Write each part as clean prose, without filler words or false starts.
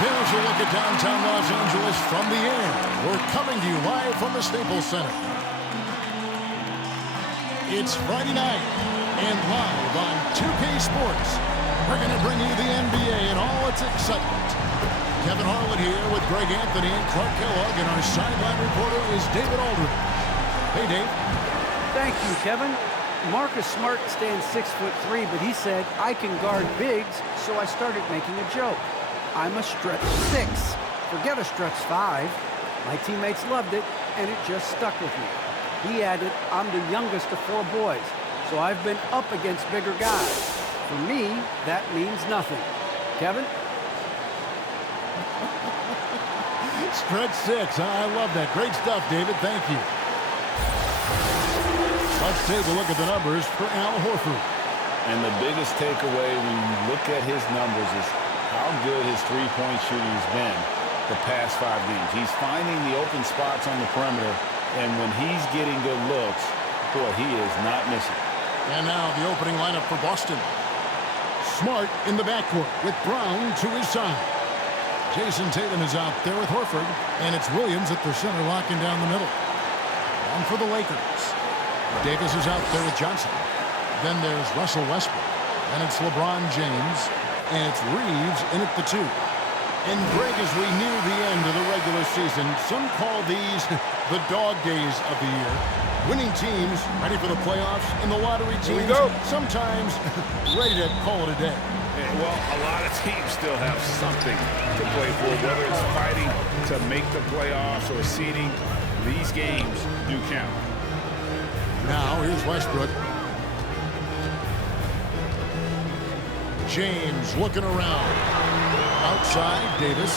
There's a look at downtown Los Angeles from the air. We're coming to you live from the Staples Center. It's Friday night, and live on 2K Sports, we're going to bring you the NBA and all its excitement. Kevin Harlan here with Greg Anthony and Clark Kellogg, and our sideline reporter is David Aldridge. Hey, Dave. Thank you, Kevin. Marcus Smart stands 6'3", but he said, I can guard bigs, so I started making a joke. I'm a stretch 6. Forget a stretch 5. My teammates loved it, and it just stuck with me. He added, I'm the youngest of 4 boys, so I've been up against bigger guys. For me, that means nothing. Kevin? Stretch 6. I love that. Great stuff, David. Thank you. Let's take a look at the numbers for Al Horford. And the biggest takeaway when you look at his numbers is how good his three-point shooting has been the past 5 games. He's finding the open spots on the perimeter, and when he's getting good looks, boy, he is not missing. And now the opening lineup for Boston. Smart in the backcourt with Brown to his side. Jayson Tatum is out there with Horford, and it's Williams at the center locking down the middle. And for the Lakers, Davis is out there with Johnson. Then there's Russell Westbrook, and it's LeBron James, and it's Reeves in at the 2. And Greg, as we near the end of the regular season, some call these the dog days of the year. Winning teams ready for the playoffs, and the lottery teams sometimes ready to call it a day. Yeah, well, a lot of teams still have something to play for, whether it's fighting to make the playoffs or seeding. These games do count. Now, here's Westbrook. James looking around. Outside, Davis.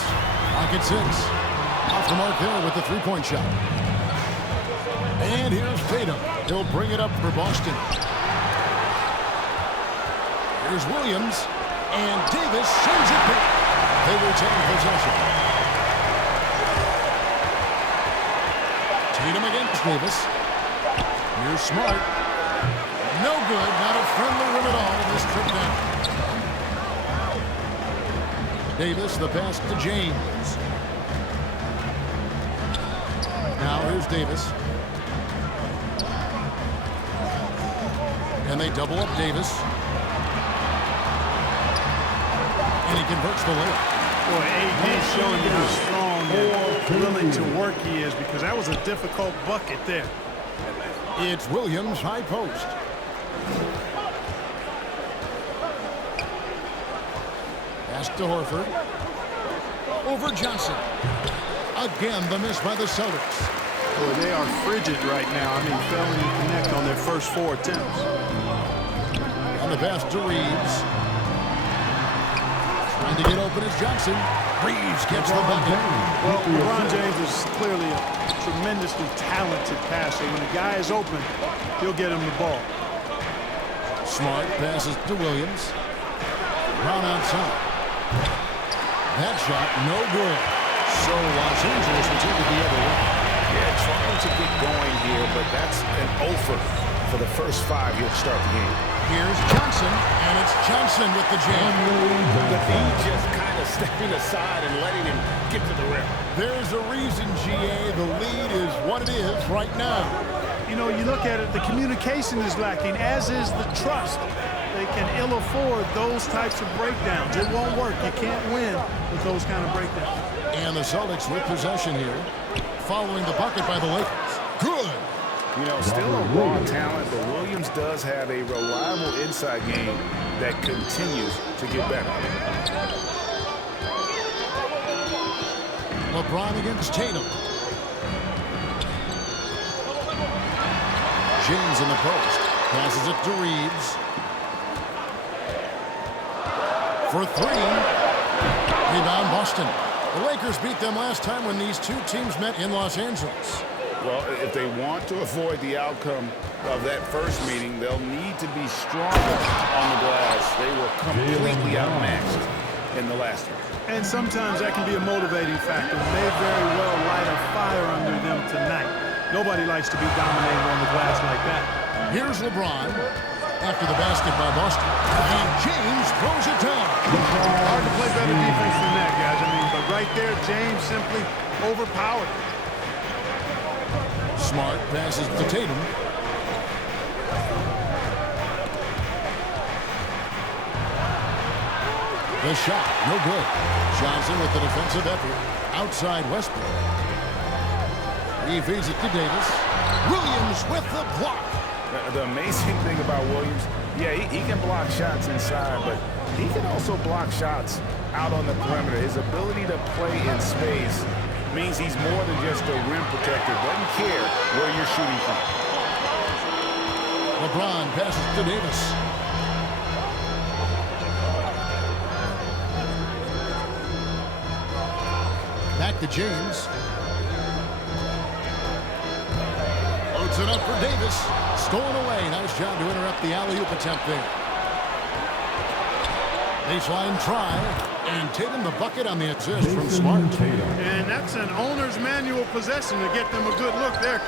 Pocket 6. Off the mark there with the three-point shot. And here's Tatum. He'll bring it up for Boston. Here's Williams. And Davis sends it back. They retain possession. Tatum against Davis. Here's Smart. No good. Not a friendly rim at all this trip down. Davis, the pass to James. Now here's Davis. And they double up Davis. And he converts the layup. Boy, AD showing you how strong and willing to work he is, because that was a difficult bucket there. It's Williams, high post. Pass to Horford. Over Johnson. Again, the miss by the Celtics. Boy, they are frigid right now. I mean, failing to connect on their first 4 attempts. And the pass to Reeves. Trying to get open is Johnson. Reeves gets the bucket. Well, LeBron James is clearly a tremendously talented passer. When the guy is open, he'll get him the ball. Smart passes to Williams. Brown outside. That shot, no good. So Los Angeles will take it the other way. Yeah, trying to get going here, but that's an offer for the first 5 you'll start the game. Here's Johnson, and it's Johnson with the jam. But he just kind of stepping aside and letting him get to the rim. There's a reason, GA, the lead is what it is right now. You know, you look at it, the communication is lacking, as is the trust. They can ill afford those types of breakdowns. It won't work. You can't win with those kind of breakdowns. And the Celtics with possession here, following the bucket by the Lakers. Good. You know, still a raw talent, but Williams does have a reliable inside game that continues to get better. LeBron against Tatum. James in the post. Passes it to Reeves. For 3. Rebound Boston. The Lakers beat them last time when these two teams met in Los Angeles. Well, if they want to avoid the outcome of that first meeting, they'll need to be stronger on the glass. They were completely outmatched in the last one. And sometimes that can be a motivating factor. May very well light a fire under them tonight. Nobody likes to be dominated on the glass like that. Here's LeBron after the basket by Boston. And James throws it down. Hard to play better defense than that, guys. I mean, there. James simply overpowered. Smart passes to Tatum. The shot, no good. Johnson with the defensive effort. Outside Westbrook. He feeds it to Davis. Williams with the block. The amazing thing about Williams, yeah, he can block shots inside, but he can also block shots out on the perimeter. His ability to play in space means he's more than just a rim protector. Doesn't care where you're shooting from. LeBron passes to Davis. Back to James. Loads it up for Davis. Stolen away. Nice job to interrupt the alley-oop attempt there. Baseline try. And Tatum the bucket on the assist from Smart. And that's an owner's manual possession to get them a good look there.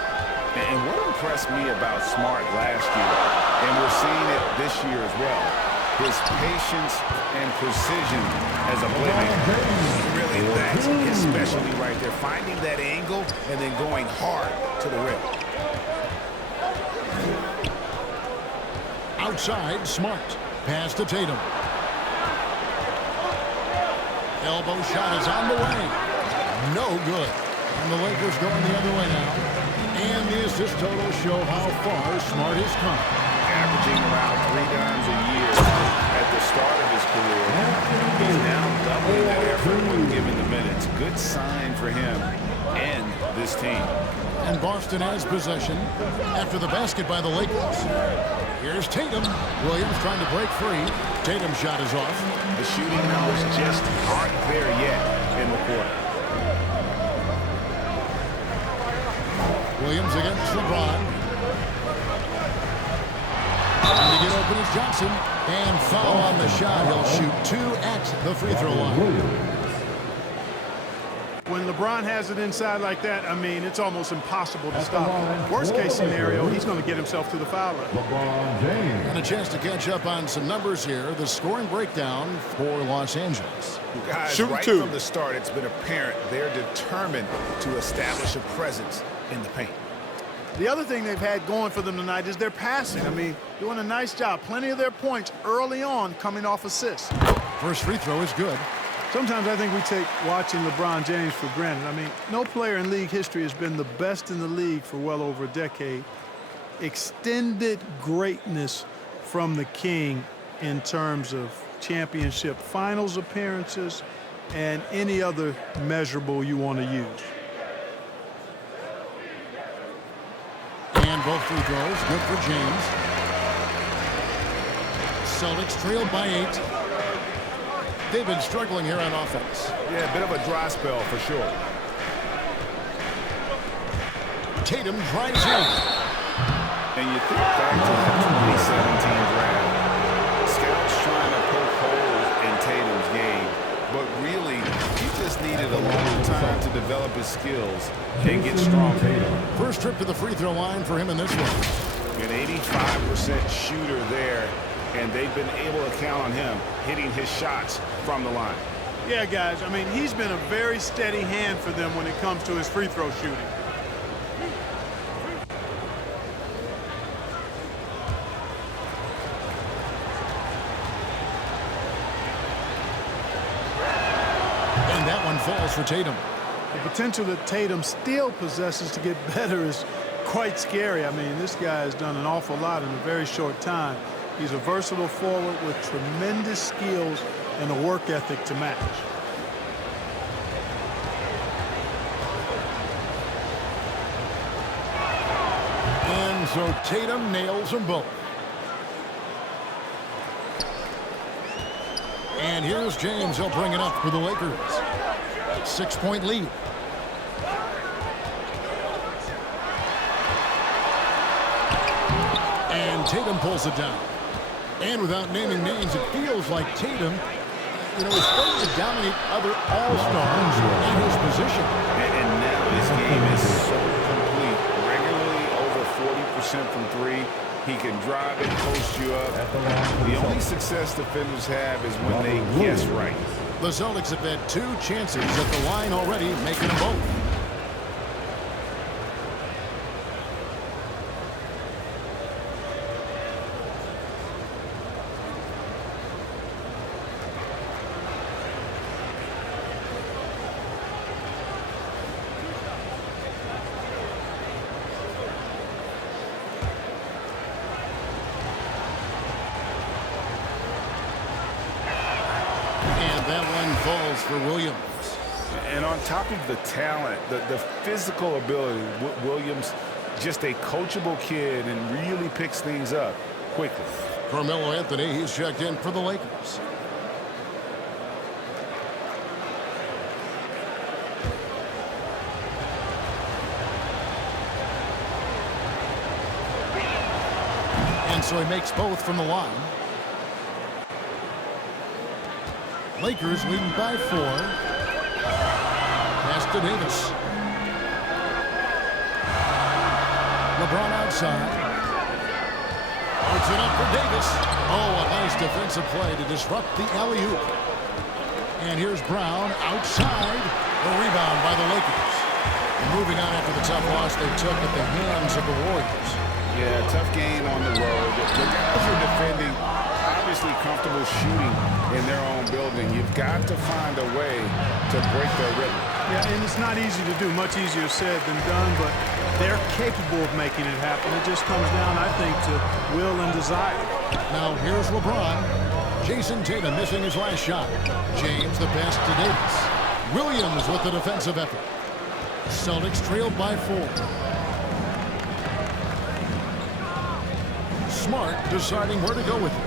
And what impressed me about Smart last year, and we're seeing it this year as well, his patience and precision as a playmaker. Really, that's his specialty right there. Finding that angle and then going hard to the rim. Outside, Smart. Pass to Tatum. Elbow shot is on the way. No good. And the Lakers going the other way now. And the assist totals show how far Smart has come. Averaging around 3 times a year at the start of his career. He's now doubling that effort when given the minutes. Good sign for him and this team. And Boston has possession after the basket by the Lakers. Here's Tatum. Williams trying to break free. Tatum's shot is off. The shooting numbers just aren't there yet in the quarter. Williams against LeBron. Trying to get open is Johnson. And foul on the shot. He'll shoot 2 at the free throw line. When LeBron has it inside like that, I mean, it's almost impossible to stop him. Worst case scenario, he's going to get himself to the foul line. And a chance to catch up on some numbers here. The scoring breakdown for Los Angeles. Guys, right from the start, it's been apparent they're determined to establish a presence in the paint. The other thing they've had going for them tonight is their passing. I mean, doing a nice job. Plenty of their points early on coming off assists. First free throw is good. Sometimes I think we take watching LeBron James for granted. I mean, no player in league history has been the best in the league for well over a decade. Extended greatness from the King in terms of championship finals appearances and any other measurable you want to use. And both free throws, good for James. Celtics trailed by 8. They've been struggling here on offense. Yeah, a bit of a dry spell for sure. Tatum drives in. And you think back to that 2017 draft. Scouts trying to poke holes in Tatum's game, but really, he just needed a long time to develop his skills and get stronger. First trip to the free throw line for him in this one. An 85% shooter there, and they've been able to count on him hitting his shots from the line. Yeah, guys, I mean, he's been a very steady hand for them when it comes to his free throw shooting. And that one falls for Tatum. The potential that Tatum still possesses to get better is quite scary. I mean, this guy has done an awful lot in a very short time. He's a versatile forward with tremendous skills and a work ethic to match. And so Tatum nails them both. And here's James. He'll bring it up for the Lakers. 6-point lead. And Tatum pulls it down. And without naming names, it feels like Tatum, is starting to dominate other all-stars in his position. And now his game is so complete. Regularly over 40% from 3. He can drive and post you up. The only success defenders have is when they guess right. The Celtics have had 2 chances at the line already, making them both. That one falls for Williams. And on top of the talent, the physical ability, Williams, just a coachable kid and really picks things up quickly. Carmelo Anthony, he's checked in for the Lakers. And so he makes both from the line. Lakers leading by 4. Pass to Davis. LeBron outside. Puts it up for Davis. Oh, a nice defensive play to disrupt the alley-oop. And here's Brown outside. A rebound by the Lakers. And moving on after the tough loss they took at the hands of the Warriors. Yeah, tough game on the road. The guys are defending, obviously comfortable shooting in their own building. You've got to find a way to break their rhythm. Yeah, and it's not easy to do. Much easier said than done, but they're capable of making it happen. It just comes down, I think, to will and desire. Now here's LeBron. Jayson Tatum missing his last shot. James the pass to Davis. Williams with the defensive effort. Celtics trailed by 4. Smart deciding where to go with it.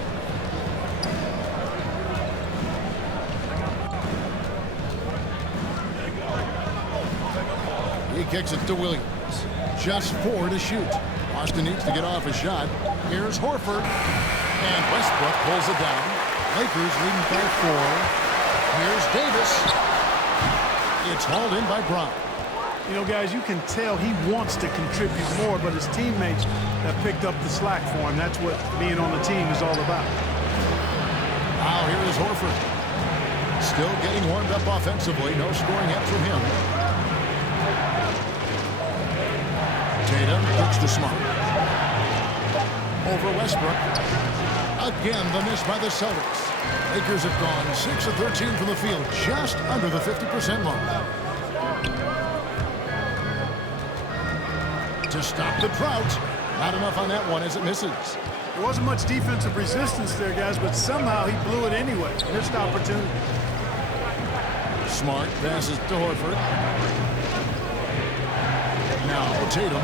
He kicks it to Williams. Just 4 to shoot. Boston needs to get off a shot. Here's Horford. And Westbrook pulls it down. Lakers leading by 4. Here's Davis. It's hauled in by Brown. You know, guys, you can tell he wants to contribute more, but his teammates have picked up the slack for him. That's what being on the team is all about. Now here is Horford. Still getting warmed up offensively. No scoring yet from him. Tatum kicks to Smart. Over Westbrook. Again, the miss by the Celtics. Lakers have gone 6 of 13 from the field, just under the 50% mark. To stop the drought. Not enough on that one as it misses. There wasn't much defensive resistance there, guys, but somehow he blew it anyway. Missed opportunity. Smart passes to Horford. Now Tatum.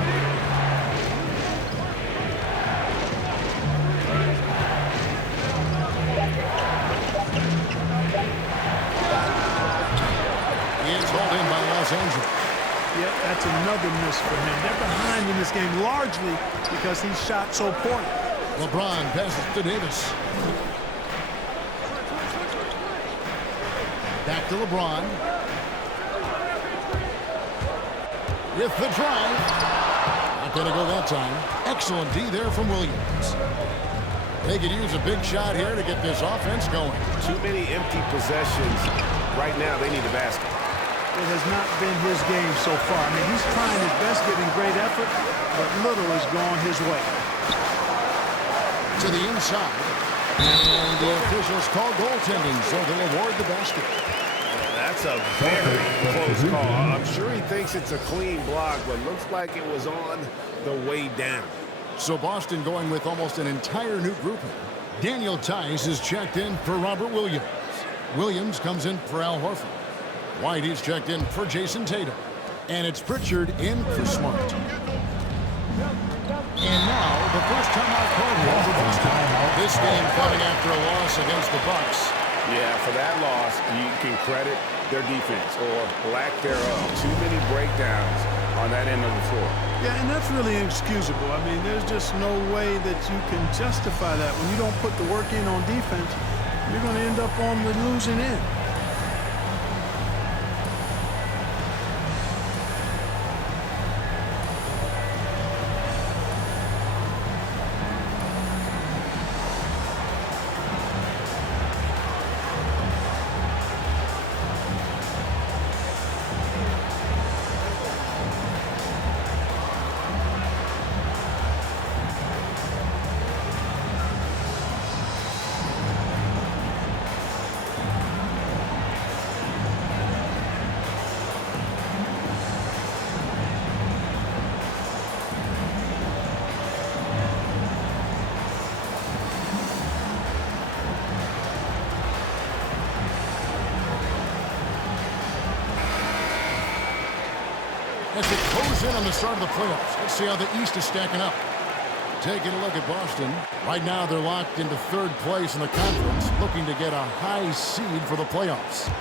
It's hauled in by Los Angeles. Yep, that's another miss for him. They're behind in this game largely because he shot so poorly. LeBron passes to Davis. Back to LeBron. With the drive. Not going to go that time. Excellent D there from Williams. They could use a big shot here to get this offense going. Too many empty possessions. Right now, they need a basket. It has not been his game so far. I mean, he's trying his best, giving great effort, but little has gone his way. To the inside. And the officials call goaltending, so they'll award the basket. That's a very close call. I'm sure he thinks it's a clean block, but looks like it was on the way down. So Boston going with almost an entire new grouping. Daniel Tice is checked in for Robert Williams. Williams comes in for Al Horford. White is checked in for Jayson Tatum. And it's Pritchard in for Smart. And now the first timeout called here for Boston. This game coming after a loss against the Bucks. Yeah, for that loss, you can credit their defense or lack thereof. Too many breakdowns on that end of the floor. Yeah, and that's really inexcusable. I mean, there's just no way that you can justify that. When you don't put the work in on defense, you're going to end up on the losing end. as it goes in on the start of the playoffs. Let's see how the East is stacking up. Taking a look at Boston. Right now they're locked into third place in the conference, looking to get a high seed for the playoffs.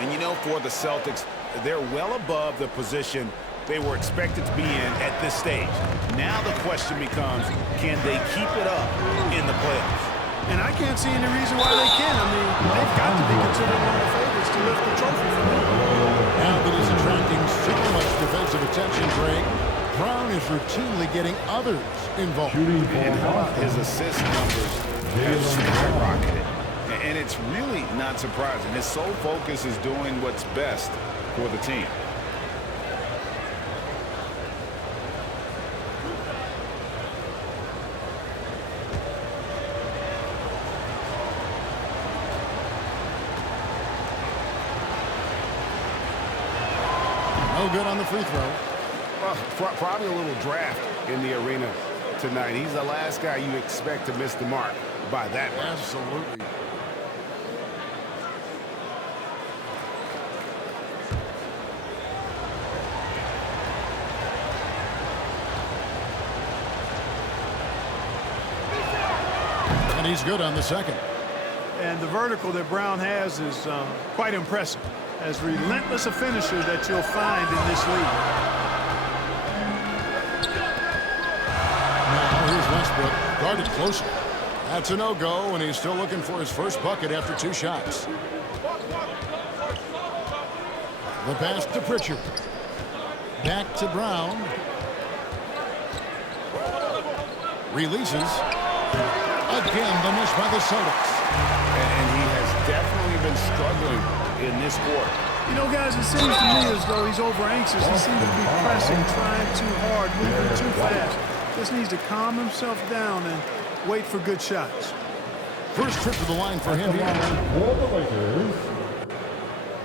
And you know, for the Celtics, they're well above the position they were expected to be in at this stage. Now the question becomes, can they keep it up in the playoffs? And I can't see any reason why they can. I mean, they've got to be considered one of the favorites to lift the trophy from them. Now that he's attracting so much defensive attention, Greg, Brown is routinely getting others involved. And how about his assist numbers have skyrocketed? And it's really not surprising. His sole focus is doing what's best for the team. No good on the free throw. Well, probably a little draft in the arena tonight. He's the last guy you expect to miss the mark by that much. Absolutely. And he's good on the second. And the vertical that Brown has is quite impressive. As relentless a finisher that you'll find in this league. Now here's Westbrook, guarded closer. That's a no-go, and he's still looking for his first bucket after 2 shots. The pass to Pritchard. Back to Brown. Releases. Again, the miss by the Celtics. And he has definitely been struggling in this quarter. You know, guys, it seems to me as though he's over-anxious. He seems to be pressing, trying too hard, moving too fast. Just needs to calm himself down and wait for good shots. First trip to the line for him here. For the Lakers,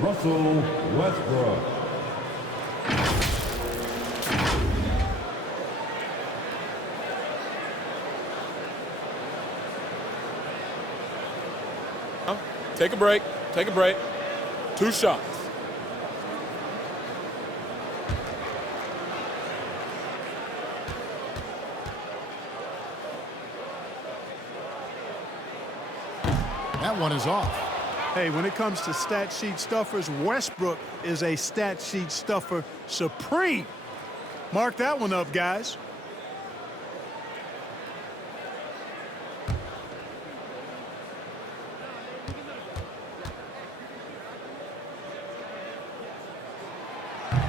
Russell Westbrook. Take a break. Take a break. 2 shots. That one is off. Hey, when it comes to stat sheet stuffers, Westbrook is a stat sheet stuffer supreme. Mark that one up, guys.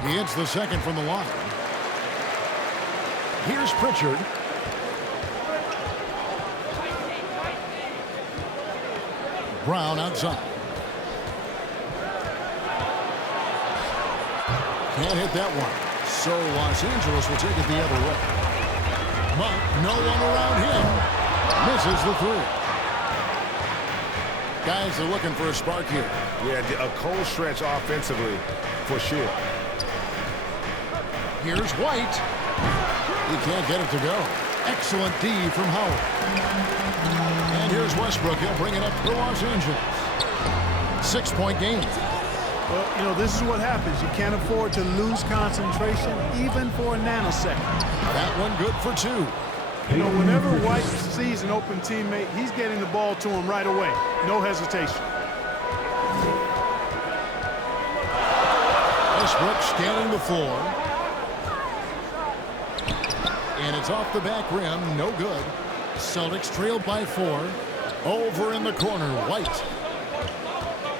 He hits the second from the line. Here's Pritchard. Brown outside. Can't hit that one. So Los Angeles will take it the other way. Monk, no one around him. Misses the 3. Guys are looking for a spark here. Yeah, a cold stretch offensively for sure. Here's White. He can't get it to go. Excellent D from Howard. And here's Westbrook. He'll bring it up for Los Angeles. 6-point game. Well, you know, this is what happens. You can't afford to lose concentration even for a nanosecond. That one good for 2. You know, whenever White sees an open teammate, he's getting the ball to him right away. No hesitation. Westbrook scanning the floor. And it's off the back rim. No good. Celtics trailed by 4. Over in the corner, White.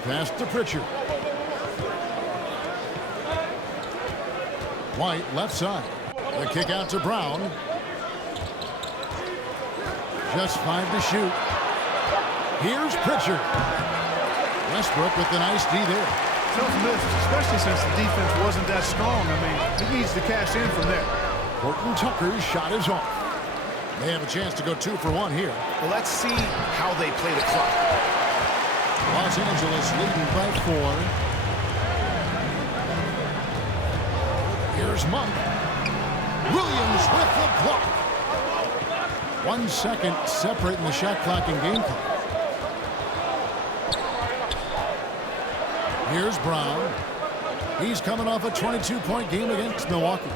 Pass to Pritchard. White left side. The kick out to Brown. Just 5 to shoot. Here's Pritchard. Westbrook with the nice D there. Tough miss, especially since the defense wasn't that strong. I mean, he needs to cash in from there. Horton Tucker's shot is off. They have a chance to go 2 for 1 here. Well, let's see how they play the clock. Los Angeles leading by 4. Here's Monk. Williams with the block. 1 second separating the shot clock and game clock. Here's Brown. He's coming off a 22-point game against Milwaukee.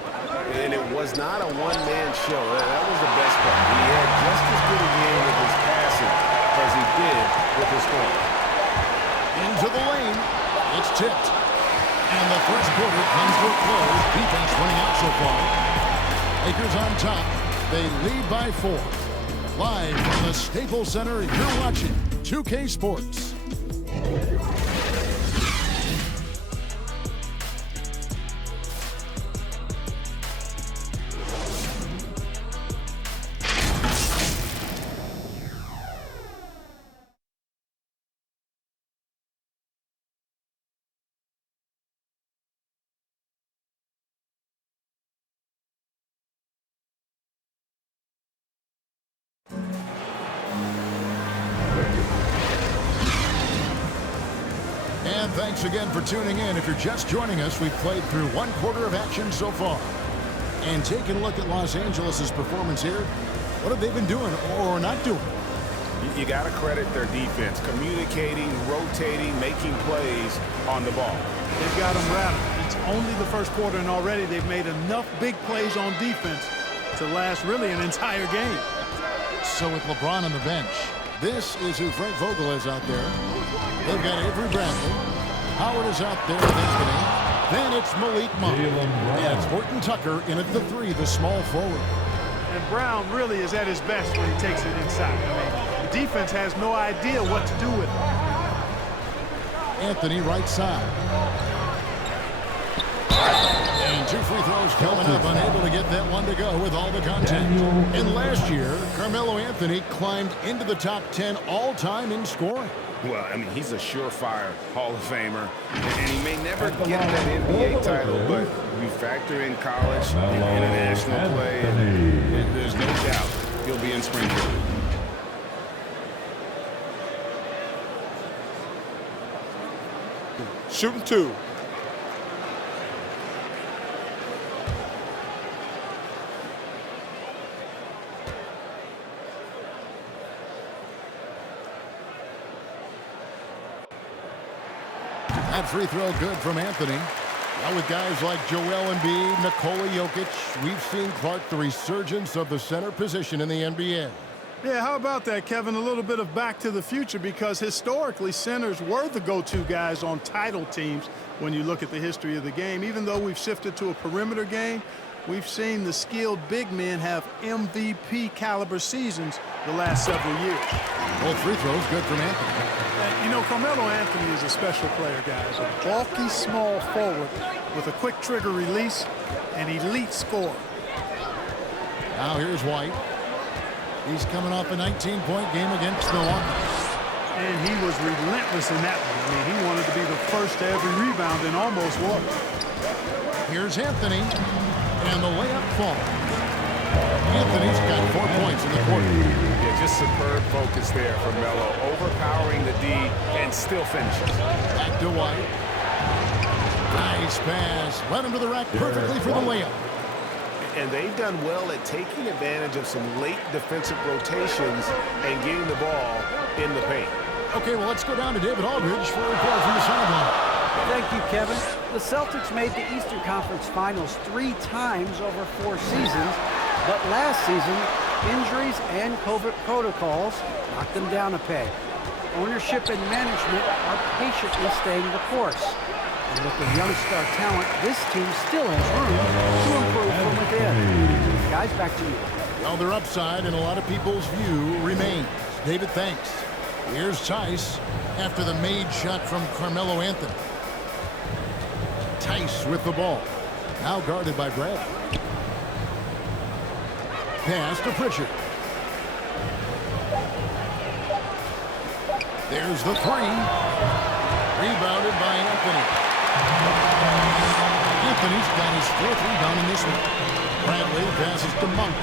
And it was not a one-man show. That was the best part. He had just as good a game with his passing as he did with his scoring. Into the lane. It's tipped. And the first quarter comes to a close. Defense winning out so far. Lakers on top. They lead by 4. Live from the Staples Center, you're watching 2K Sports. And thanks again for tuning in. If you're just joining us, we've played through 1 quarter of action so far. And taking a look at Los Angeles' performance here, what have they been doing or not doing? You got to credit their defense, communicating, rotating, making plays on the ball. They've got them rattled. It's only the first quarter, and already they've made enough big plays on defense to last really an entire game. So with LeBron on the bench, this is who Frank Vogel is out there. They've got Avery Bradley. Howard is out there with Anthony. Then it's Malik Monk. And it's Horton Tucker in at the 3, the small forward. And Brown really is at his best when he takes it inside. I mean, the defense has no idea what to do with it. Anthony right side. And 2 free throws coming up, unable to get that one to go with all the contact. And last year, Carmelo Anthony climbed into the top 10 all-time in scoring. Well, I mean, he's a surefire Hall of Famer, and he may never get that NBA title, but we factor in college and international play, and there's no doubt he'll be in Springfield. Shooting 2. That free throw good from Anthony. Now with guys like Joel Embiid, Nikola Jokic, we've seen, Clark, the resurgence of the center position in the NBA. Yeah, how about that, Kevin? A little bit of back to the future, because historically centers were the go-to guys on title teams when you look at the history of the game. Even though we've shifted to a perimeter game, we've seen the skilled big men have MVP caliber seasons the last several years. Both free throws good from Anthony. You know, Carmelo Anthony is a special player, guys. A bulky, small forward with a quick trigger release, an elite scorer. Now here's White. He's coming off a 19-point game against Milwaukee. And he was relentless in that one. I mean, he wanted to be the first to every rebound and almost was. Here's Anthony, and the layup falls. Anthony's got 4 points in the quarter. Yeah, just superb focus there from Melo, overpowering the D and still finishes. Back to White. Nice pass. Led him to the rack perfectly for the layup. And they've done well at taking advantage of some late defensive rotations and getting the ball in the paint. Okay, well, let's go down to David Aldridge for a report from the sideline. Thank you, Kevin. The Celtics made the Eastern Conference Finals 3 times over 4 seasons, but last season, injuries and COVID protocols knocked them down a peg. Ownership and management are patiently staying the course. And with the young star talent, this team still has room to improve from within. Guys, back to you. Well, their upside in a lot of people's view remains. David, thanks. Here's Tice after the made shot from Carmelo Anthony. Tice with the ball. Now guarded by Brad. Pass to Pritchard. There's the 3. Rebounded by Anthony. Anthony's got his 4th rebound in this one. Bradley passes to Monk.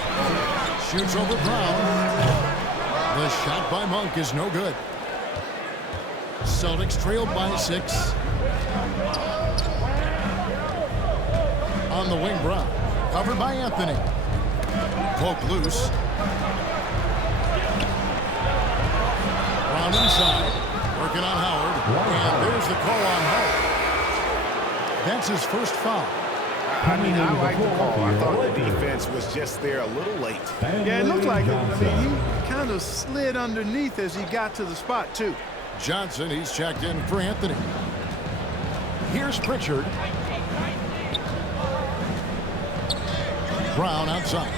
Shoots over Brown. The shot by Monk is no good. Celtics trailed by 6. On the wing, Brown. Covered by Anthony. Poked loose. Brown inside. Working on Howard. And there's the call on Howard. That's his first foul. I mean, I like the call. I thought the defense was just there a little late. Yeah, it looked like it. I mean, he kind of slid underneath as he got to the spot, too. Johnson, he's checked in for Anthony. Here's Pritchard. Brown outside.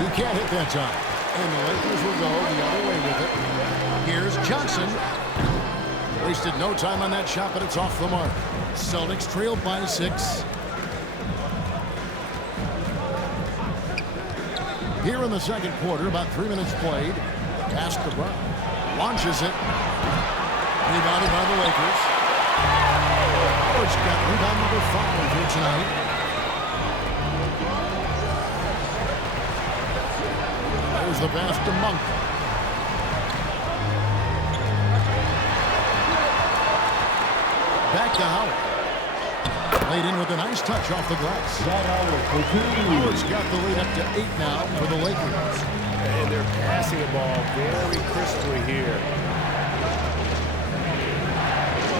You can't hit that time. And the Lakers will go the other way with it. Here's Johnson. Wasted no time on that shot, but it's off the mark. Celtics trailed by 6. Here in the second quarter, about 3 minutes played. Pass to Brown. Launches it. Rebounded by the Lakers. Howard's got rebound number 5 here tonight. There's the pass to Monk. Back to Howard. Laid in with a nice touch off the glass. Howard's got the lead up to 8 now for the Lakers. And they're passing the ball very crisply here.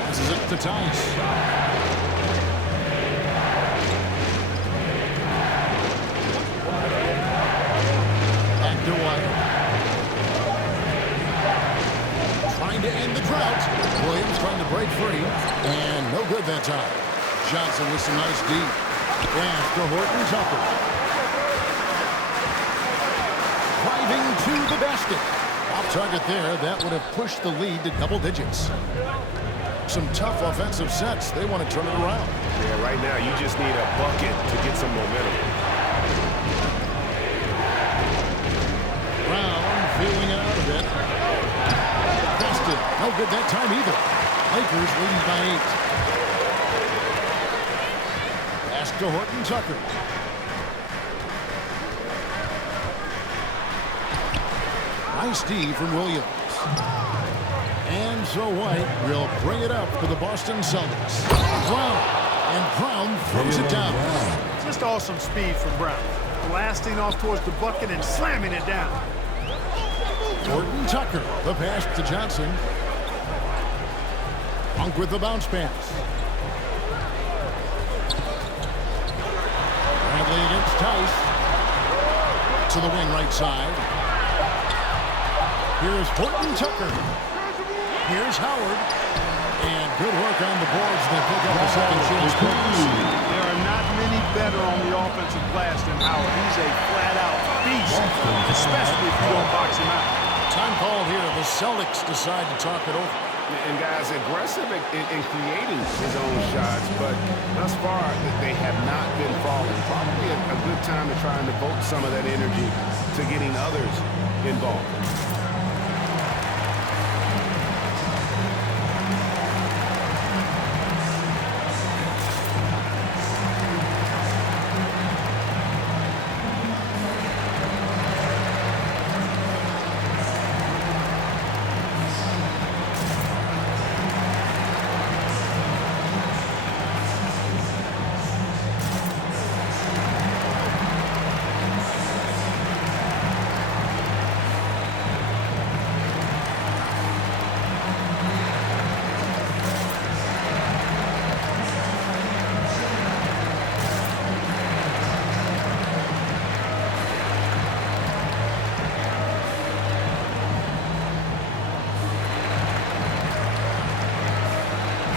This is it to Tice. Back to White. Trying to end the drought. Williams trying to break free. And no good that time. Johnson with some nice D. Pass to Horton Tucker. Driving to the basket. Off target there. That would have pushed the lead to double digits. Some tough offensive sets. They want to turn it around. Yeah, right now you just need a bucket to get some momentum. Brown feeling it out a bit. Passed it. No good that time either. Lakers leading by 8. Pass to Horton Tucker. Nice D from Williams. And so White will bring it up for the Boston Celtics. Brown. And Brown throws it down. Just awesome speed from Brown. Blasting off towards the bucket and slamming it down. Horton Tucker. The pass to Johnson. Monk with the bounce pass. Bradley against Tice. To the wing right side. Here's Horton Tucker. Here's Howard. And good work on the boards. They pick up a second chance. There are not many better on the offensive glass than Howard. He's a flat-out beast, especially if you don't box him out. Time called here. The Celtics decide to talk it over. And guys, aggressive in creating his own shots, but thus far they have not been falling. Probably a good time to try and devote some of that energy to getting others involved.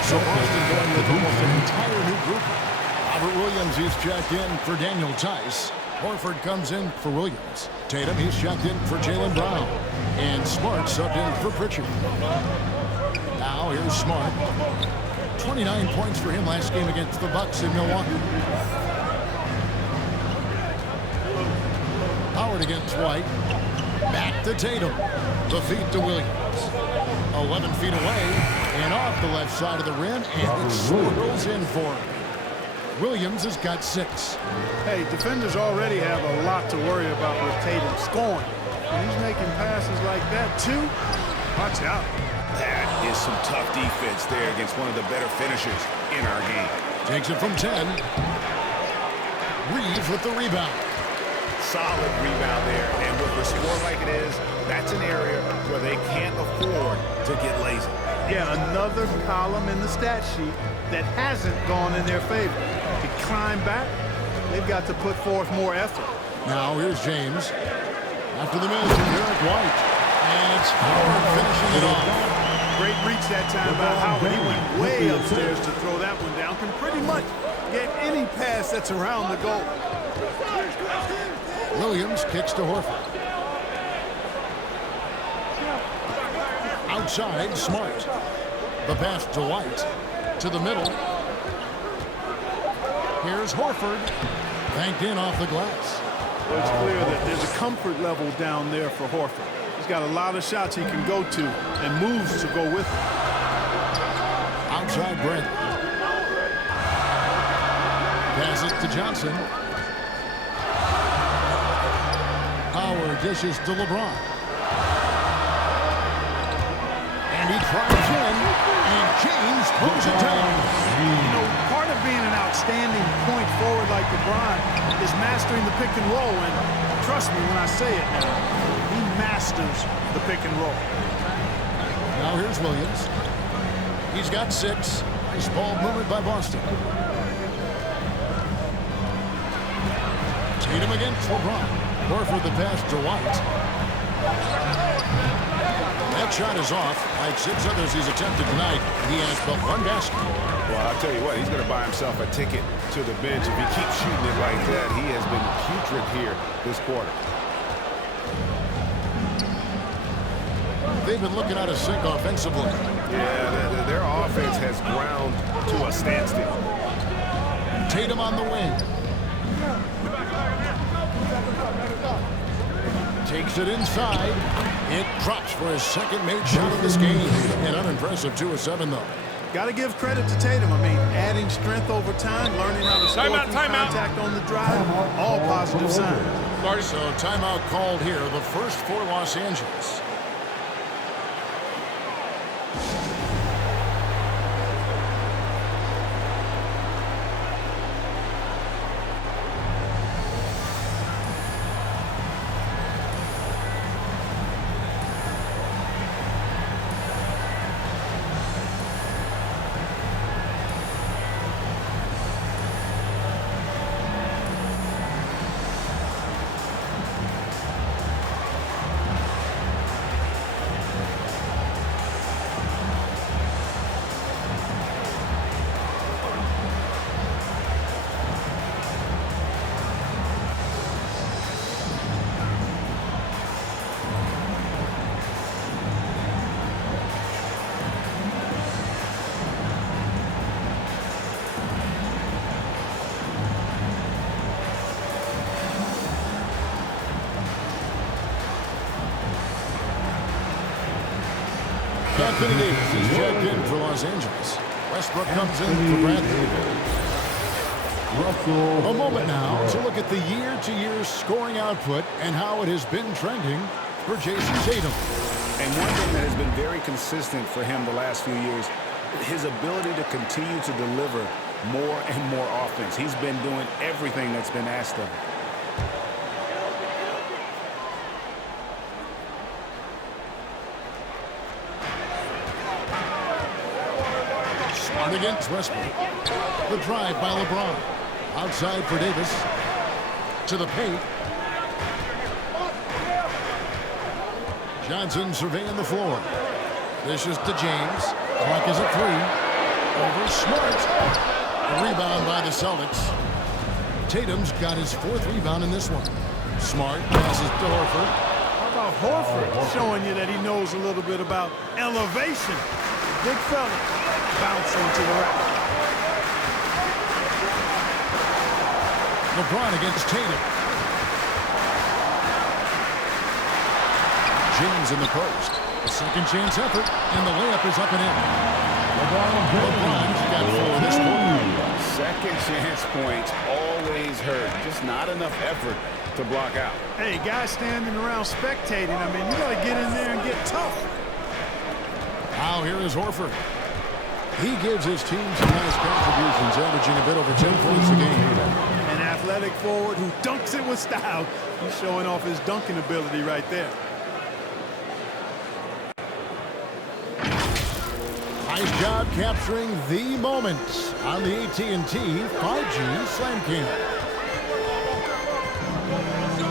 So Boston going with almost an entire new group. Robert Williams, he's checked in for Daniel Tice. Horford comes in for Williams. Tatum, he's checked in for Jaylen Brown. And Smart subbed in for Pritchard. Now here's Smart. 29 points for him last game against the Bucks in Milwaukee. Howard against White. Back to Tatum. The feed to Williams. 11 feet away. And off the left side of the rim, and it swirls in for him. Williams has got 6. Hey, defenders already have a lot to worry about with Tatum scoring. When he's making passes like that, too, watch out. That is some tough defense there against one of the better finishers in our game. Takes it from 10. Reeves with the rebound. Solid rebound there, and with the score like it is, that's an area where they can't afford to get lazy. Yeah, another column in the stat sheet that hasn't gone in their favor. To climb back, they've got to put forth more effort. Now here's James. After the miss from Derek White. And it's Howard finishing it off. Great reach that time by Howard. He went way upstairs to throw that one down. Can pretty much get any pass that's around the goal. Williams kicks to Horford. Outside, Smart. The pass to White. To the middle. Here's Horford. Banked in off the glass. Well, it's clear that there's a comfort level down there for Horford. He's got a lot of shots he can go to and moves to go with it. Outside Brent. Pass it to Johnson. Howard dishes to LeBron. And he drives in, and James throws it down. You know, part of being an outstanding point forward like LeBron is mastering the pick and roll. And trust me when I say it now, he masters the pick and roll. Now here's Williams. He's got 6. Nice ball movement by Boston. Tatum against LeBron. Horford the pass to White. That shot is off. Like 6 others he's attempted tonight, he has but 1 basket. Well, I'll tell you what, he's going to buy himself a ticket to the bench. If he keeps shooting it like that, he has been putrid here this quarter. They've been looking out of sync offensively. Yeah, their offense has ground to a standstill. Tatum on the wing. Takes it inside. It drops for his second made shot of this game. An unimpressive 2 of 7, though. Got to give credit to Tatum. I mean, adding strength over time, learning how to score through contact on the drive, all positive signs. So timeout called here, the first for Los Angeles. Anthony Davis is checked in for Los Angeles. Westbrook comes in for Bradley. A moment now to look at the year-to-year scoring output and how it has been trending for Jayson Tatum. And one thing that has been very consistent for him the last few years, his ability to continue to deliver more and more offense. He's been doing everything that's been asked of him. Smart against Westbrook. The drive by LeBron. Outside for Davis. To the paint. Johnson surveying the floor. Dishes to James. Clock is at 3. Over Smart. A rebound by the Celtics. Tatum's got his 4th rebound in this one. Smart passes to Horford. How about Horford showing you that he knows a little bit about elevation? Big fella bouncing to the right. LeBron against Tatum. James in the post. A second chance effort, and the layup is up and in. LeBron's got 4 this quarter. Second chance points always hurt. Just not enough effort to block out. Hey, guys standing around spectating, I mean, you got to get in there and get tough. Now here is Horford. He gives his team some nice contributions, averaging a bit over 10 points a game. An athletic forward who dunks it with style. He's showing off his dunking ability right there. Nice job capturing the moments on the AT&T 5G Slam Cam.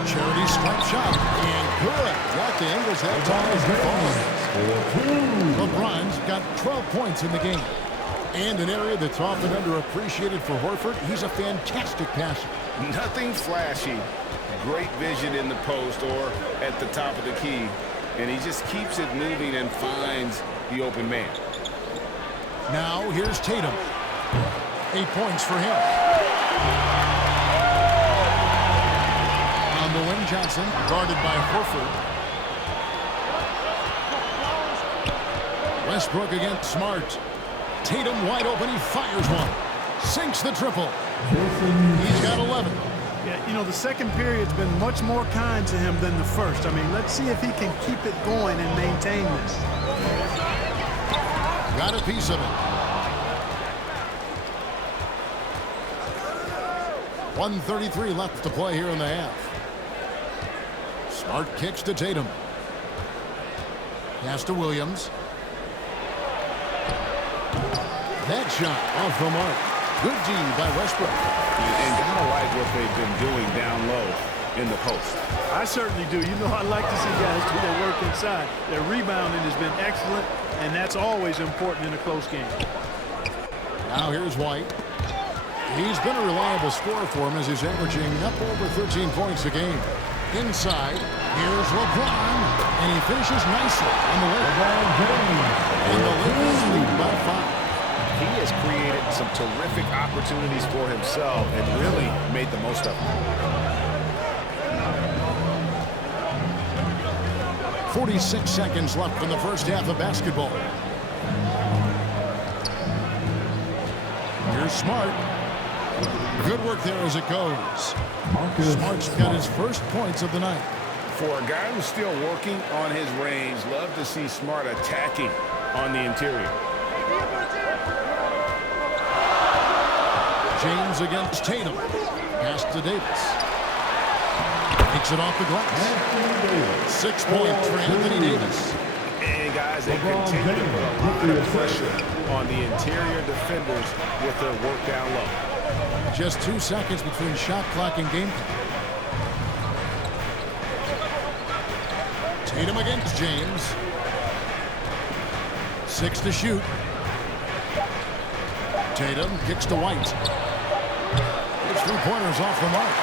Charity stripe shot, and good. Got the Ingles that time as the ball. LeBron's got 12 points in the game. And an area that's often underappreciated for Horford, he's a fantastic passer. Nothing flashy. Great vision in the post or at the top of the key. And he just keeps it moving and finds the open man. Now here's Tatum. 8 points for him. On the wing, Johnson, guarded by Horford. Westbrook against Smart. Tatum wide open, he fires one. Sinks the triple. He's got 11. Yeah, you know, the second period's been much more kind to him than the first. I mean, let's see if he can keep it going and maintain this. Got a piece of it. 1:33 left to play here in the half. Smart kicks to Tatum. Pass to Williams. That shot off the mark. Good D by Westbrook. And gotta like what they've been doing down low in the post. I certainly do. You know, I like to see guys do their work inside. Their rebounding has been excellent, and that's always important in a close game. Now here's White. He's been a reliable scorer for him as he's averaging up over 13 points a game. Inside, here's LeBron, and he finishes nicely on the way. And the Lakers lead by 5. He has created some terrific opportunities for himself and really made the most of them. 46 seconds left in the first half of basketball. Here's Smart. Good work there as it goes. Smart's got his first points of the night. For a guy who's still working on his range, love to see Smart attacking on the interior. James against Tatum. Pass to Davis. Takes it off the glass. 6 points for Anthony Davis. And guys, they continue to put a lot of pressure on the interior defenders with their work down low. Just 2 seconds between shot clock and game clock. Tatum against James. 6 to shoot. Tatum kicks to White. His 3-pointers off the mark.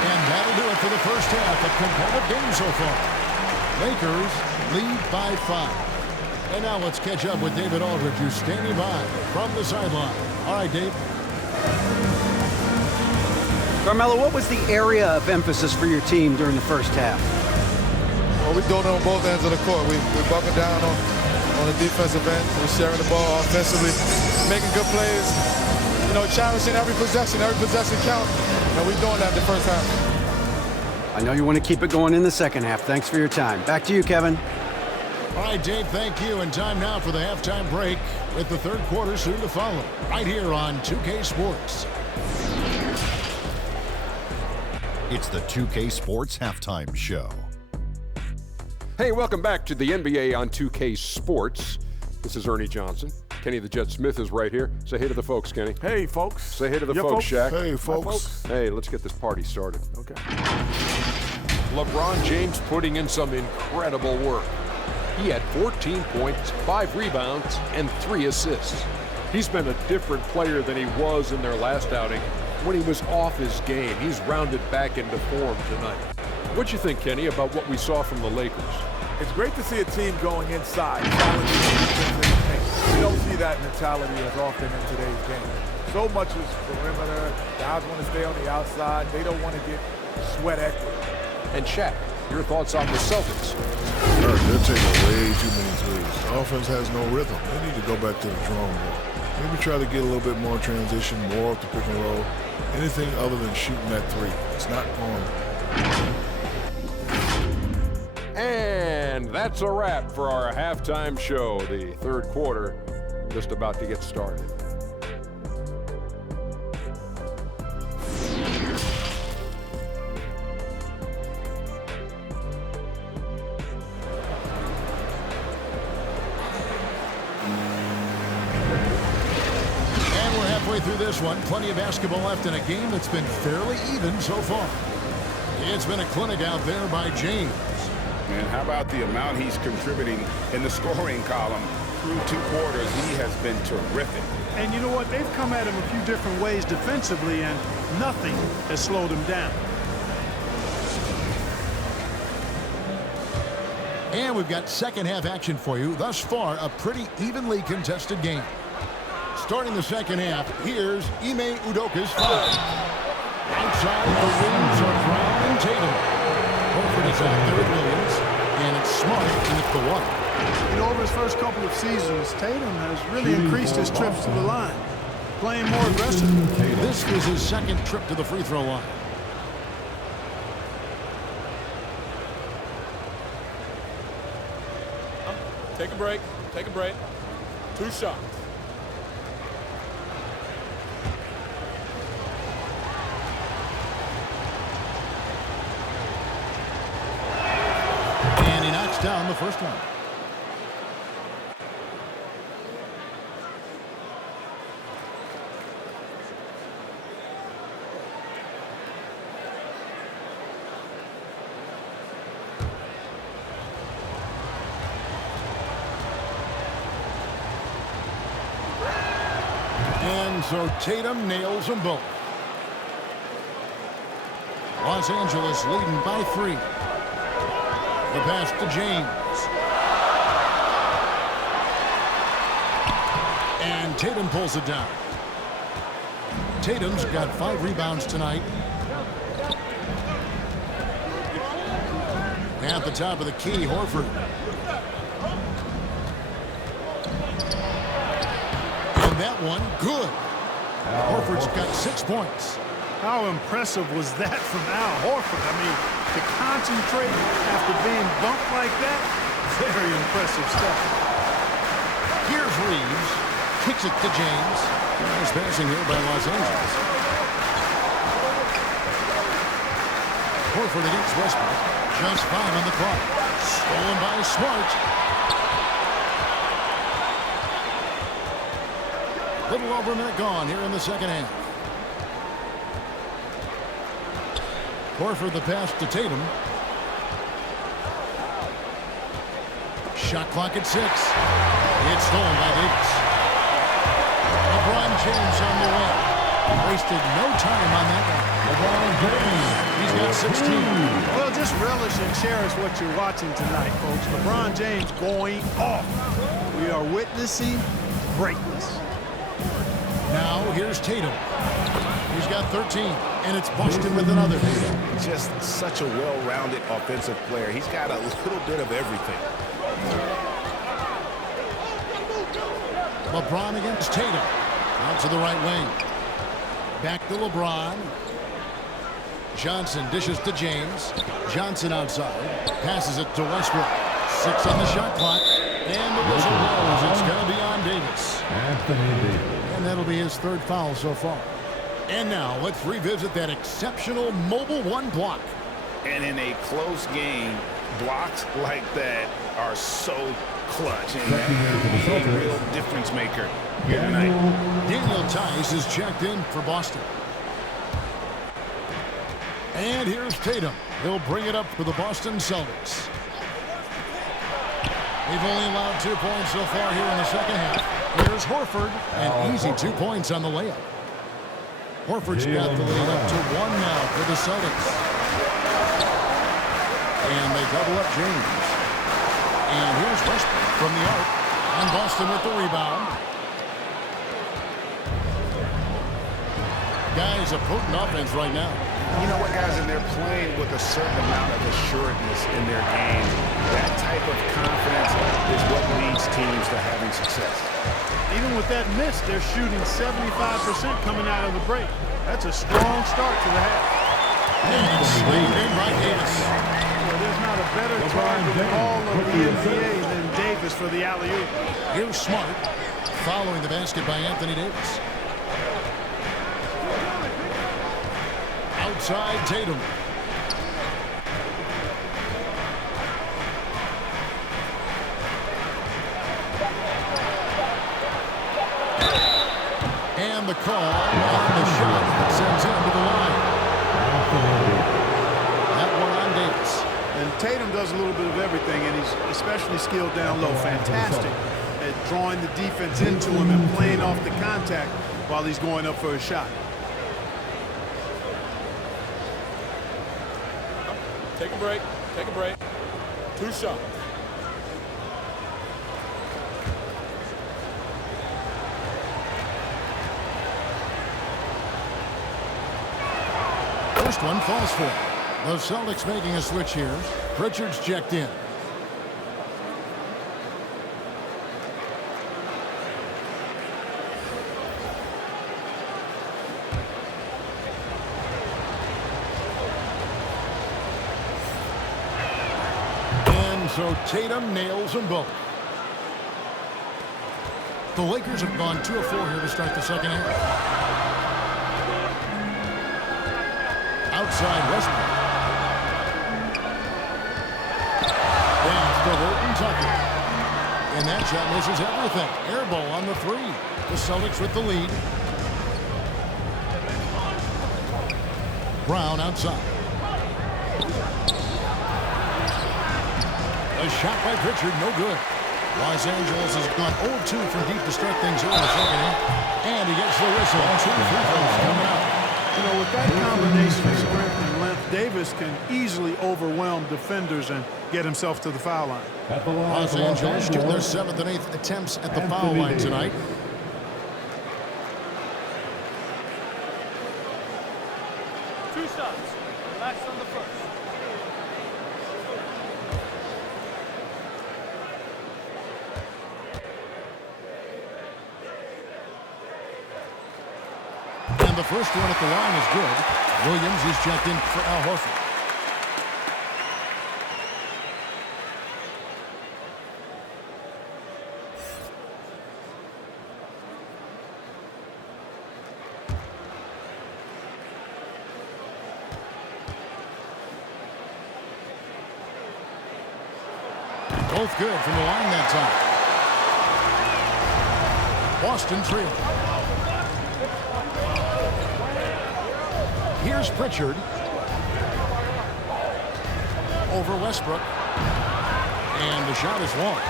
And that'll do it for the first half. A competitive game so far. Lakers lead by 5. And now let's catch up with David Aldridge, who's standing by from the sideline. All right, Dave. Carmelo, what was the area of emphasis for your team during the first half? Well, we're doing it on both ends of the court. We're bucking down on the defensive end. We're sharing the ball offensively, making good plays, you know, challenging every possession counts, and we're doing that the first half. I know you want to keep it going in the second half. Thanks for your time. Back to you, Kevin. All right, Dave, thank you. And time now for the halftime break with the third quarter soon to follow right here on 2K Sports. It's the 2K Sports Halftime Show. Hey, welcome back to the NBA on 2K Sports. This is Ernie Johnson. Kenny the Jet Smith is right here. Say hey to the folks, Kenny. Hey, folks. Say hey to the folks, Shaq. Hey, folks. Hey, let's get this party started. Okay. LeBron James putting in some incredible work. He had 14 points, 5 rebounds, and 3 assists. He's been a different player than he was in their last outing when he was off his game. He's rounded back into form tonight. What you think, Kenny, about what we saw from the Lakers? It's great to see a team going inside, challenging the defense in the paint. We don't see that mentality as often in today's game. So much is perimeter. Guys want to stay on the outside. They don't want to get sweat equity. And Shaq, your thoughts on the Celtics? They're taking way too many threes. The offense has no rhythm. They need to go back to the drawing board. Maybe try to get a little bit more transition, more off the pick and roll. Anything other than shooting that three. It's not going. And that's a wrap for our halftime show. The third quarter just about to get started. Halfway through this one, plenty of basketball left in a game that's been fairly even so far. It's been a clinic out there by James. And how about the amount he's contributing in the scoring column? Through 2 quarters, he has been terrific. And you know what? They've come at him a few different ways defensively, and nothing has slowed him down. And we've got second half action for you. Thus far, a pretty evenly contested game. Starting the second half, here's Ime Udoka's foul. Outside the wings are Brown and Tatum. Horford is out there with Williams, and it's Smart in at the one. You know, over his first couple of seasons, Tatum has really increased his trips to the line, playing more aggressively. This was his second trip to the free throw line. Take a break. Take a break. 2 shots. And he knocks down the first one. And so Tatum nails them both. Los Angeles leading by 3. The pass to James. And Tatum pulls it down. Tatum's got 5 rebounds tonight. At the top of the key, Horford. And that one, good. Horford's got 6 points. How impressive was that from Al Horford? I mean, to concentrate after being bumped like that, very impressive stuff. Here's Reeves. Kicks it to James. Nice passing here by Los Angeles. Horford against Westbrook. Just 5 on the clock. Stolen by Smart. Little over a minute gone here in the second half. Horford the pass to Tatum. Shot clock at 6. It's stolen by Davis. LeBron James on the way. Wasted no time on that one. LeBron James. He's got 16. Well, just relish and cherish what you're watching tonight, folks. LeBron James going off. We are witnessing greatness. Now here's Tatum. He's got 13, and it's Boston with another. Just such a well-rounded offensive player. He's got a little bit of everything. LeBron against Tatum. Out to the right wing. Back to LeBron. Johnson dishes to James. Johnson outside. Passes it to Westbrook. 6 on the shot clock. And the whistle blows. It's going to be on Davis. Anthony Davis. And that'll be his 3rd foul so far. And now let's revisit that exceptional mobile 1 block. And in a close game, blocks like that are so clutch. And that could be a real difference maker here tonight. Daniel Tice is checked in for Boston. And here's Tatum. He'll bring it up for the Boston Celtics. They've only allowed 2 points so far here in the second half. Here's Horford. An easy 2 points on the layup. Horford's got the lead up to 1 now for the Celtics. And they double up James. And here's Westbrook from the arc. And Boston with the rebound. Guys, a potent offense right now. You know what, guys, and they're playing with a certain amount of assuredness in their game. That type of confidence is what leads teams to having success. Even with that miss, they're shooting 75% coming out of the break. That's a strong start to the half. And it's slammed in by Davis. Well, there's not a better target in all of the NBA than Davis for the alley-oop. Here's Smart following the basket by Anthony Davis. Outside Tatum. And And the call on the shot sends him to the line. That one on Davis. And Tatum does a little bit of everything, and he's especially skilled down low. Fantastic at drawing the defense into him and playing off the contact while he's going up for a shot. Take a break. Take a break. 2 shots. First one falls for him. The Celtics making a switch here. Pritchard's checked in. And so Tatum nails them both. The Lakers have gone 2 of 4 here to start the second half. Outside Westbrook. Down for Horton Tucker. And that shot misses everything. Air ball on the 3. The Celtics with the lead. Brown outside. A shot by Pritchard, no good. Los Angeles has gone 0-2 from deep to start things here in the second half. And he gets the whistle. 2 free throws coming out. You know, with that combination of strength and length, Davis can easily overwhelm defenders and get himself to the foul line. Los Angeles to their 7th and 8th attempts at the foul line tonight. Two shots. Relax on the first. And the first one at the line is good. Williams is checked in for Al Horford. Both good from the line that time. Boston trailing. Here's Pritchard. Over Westbrook. And the shot is long.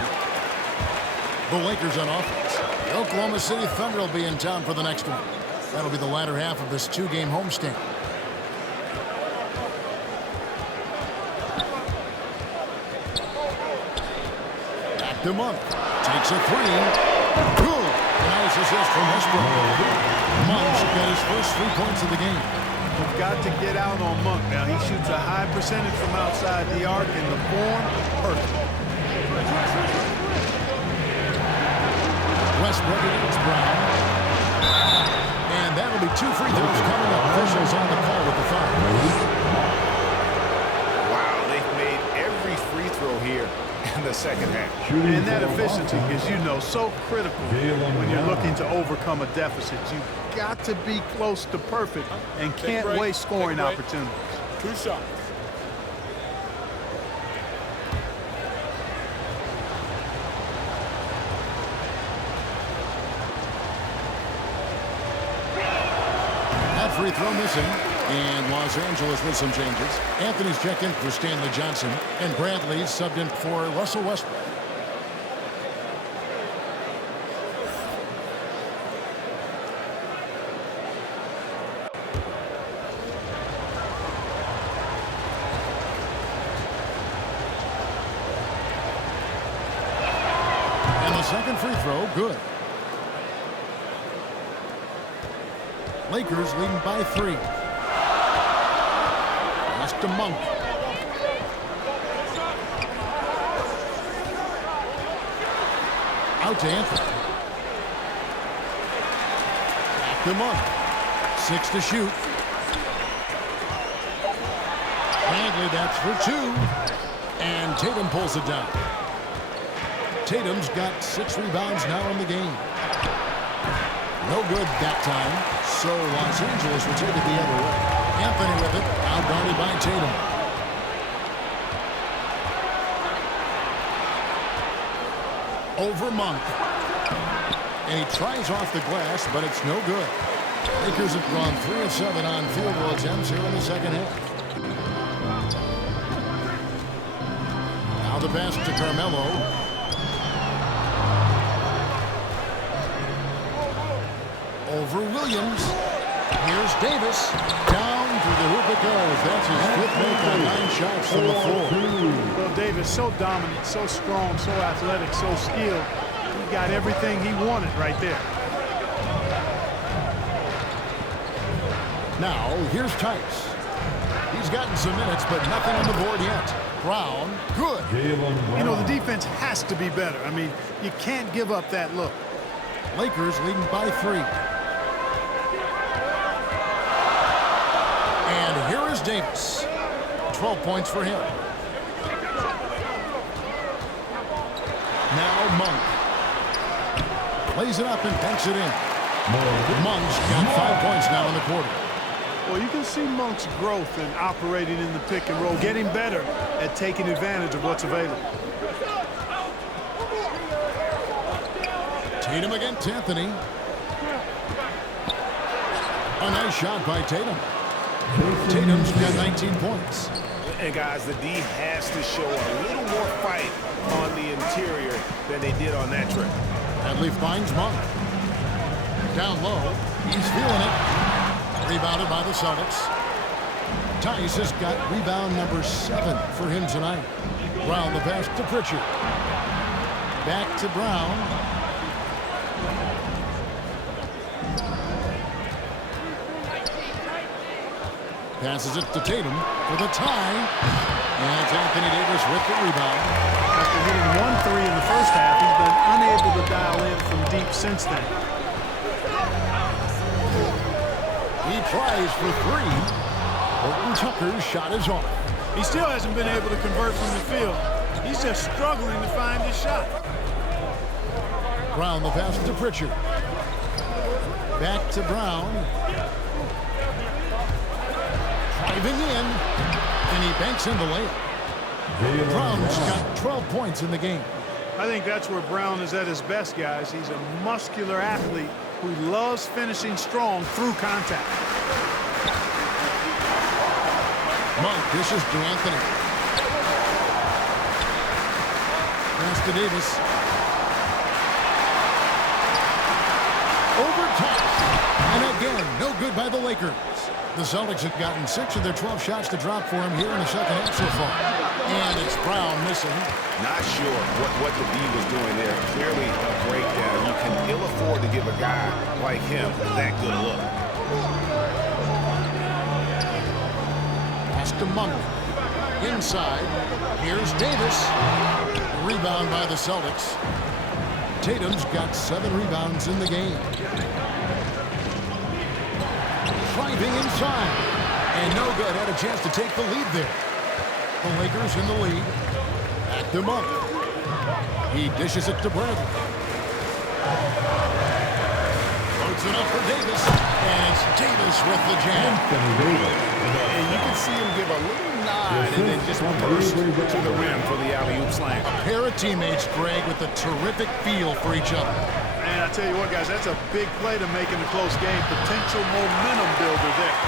The Lakers on offense. The Oklahoma City Thunder will be in town for the next one. That'll be the latter half of this 2-game homestand. Back to Monk. Takes a 3. Good. A nice assist from Westbrook. Monk's got his first 3 points of the game. You've got to get out on Monk now. He shoots a high percentage from outside the arc, and the form, perfect. Westbrook against Brown. And that'll be 2 free throws coming up. Officials on the call with the foul. Wow, they've made every free throw here in the second half. And that efficiency is, you know, so critical when you're looking to overcome a deficit. You've got to be close to perfect and can't waste scoring opportunities. 2 shots. That free throw missing. And Los Angeles with some changes. Anthony's checked in for Stanley Johnson. And Bradley's subbed in for Russell Westbrook. And the second free throw, good. Lakers leading by 3. To Monk. Out to Anthony. Back to Monk. 6 to shoot. Bradley, that's for 2. And Tatum pulls it down. Tatum's got 6 rebounds now in the game. No good that time. So Los Angeles will take it the other way. Anthony with it, outguarded by Tatum. Over Monk. And he tries off the glass, but it's no good. Lakers have gone 3 of 7 on field goal attempts here in the second half. Now the pass to Carmelo. Over Williams. Here's Davis. Down to the hoop it goes. That's his 5th make on 9 shots from the floor. Well, Davis, so dominant, so strong, so athletic, so skilled. He got everything he wanted right there. Now, here's Tice. He's gotten some minutes, but nothing on the board yet. Brown, good. You know, the defense has to be better. I mean, you can't give up that look. Lakers leading by 3. And here is Davis. 12 points for him. Now Monk. Plays it up and banks it in. Monk's got 5 points now in the quarter. Well, you can see Monk's growth in operating in the pick and roll, getting better at taking advantage of what's available. Tatum against Anthony. A nice shot by Tatum. Tatum's got 19 points. And guys, the D has to show a little more fight on the interior than they did on that trip. Adley finds Monk. Down low. He's feeling it. Rebounded by the Celtics. Tice has got rebound number 7 for him tonight. Brown the pass to Pritchard. Back to Brown. Passes it to Tatum for the tie. And it's Anthony Davis with the rebound. After hitting 1 3 in the first half, he's been unable to dial in from deep since then. He tries for 3. Horton Tucker's shot is off. He still hasn't been able to convert from the field. He's just struggling to find his shot. Brown the pass to Pritchard. Back to Brown. Driving in. And he banks in the layup. Brown's got 12 points in the game. I think that's where Brown is at his best, guys. He's a muscular athlete who loves finishing strong through contact. Monk dishes to Anthony. Pass to Davis. Over top. And again, no good by the Lakers. The Celtics have gotten 6 of their 12 shots to drop for him here in the second half so far. And it's Brown missing. Not sure what the D was doing there. Clearly a breakdown. You can ill afford to give a guy like him that good a look. Pass to Monk. Inside. Here's Davis. Rebound by the Celtics. Tatum's got 7 rebounds in the game. Driving inside. And no good. Had a chance to take the lead there. The Lakers in the lead. Back to Monk. He dishes it to Bradley. Floats it up for Davis. And it's Davis with the jam. And you can see him give a little nod and then just burst to the rim for the alley-oop slam. A pair of teammates, Greg, with a terrific feel for each other. And I tell you what, guys, that's a big play to make in a close game. Potential momentum builder there.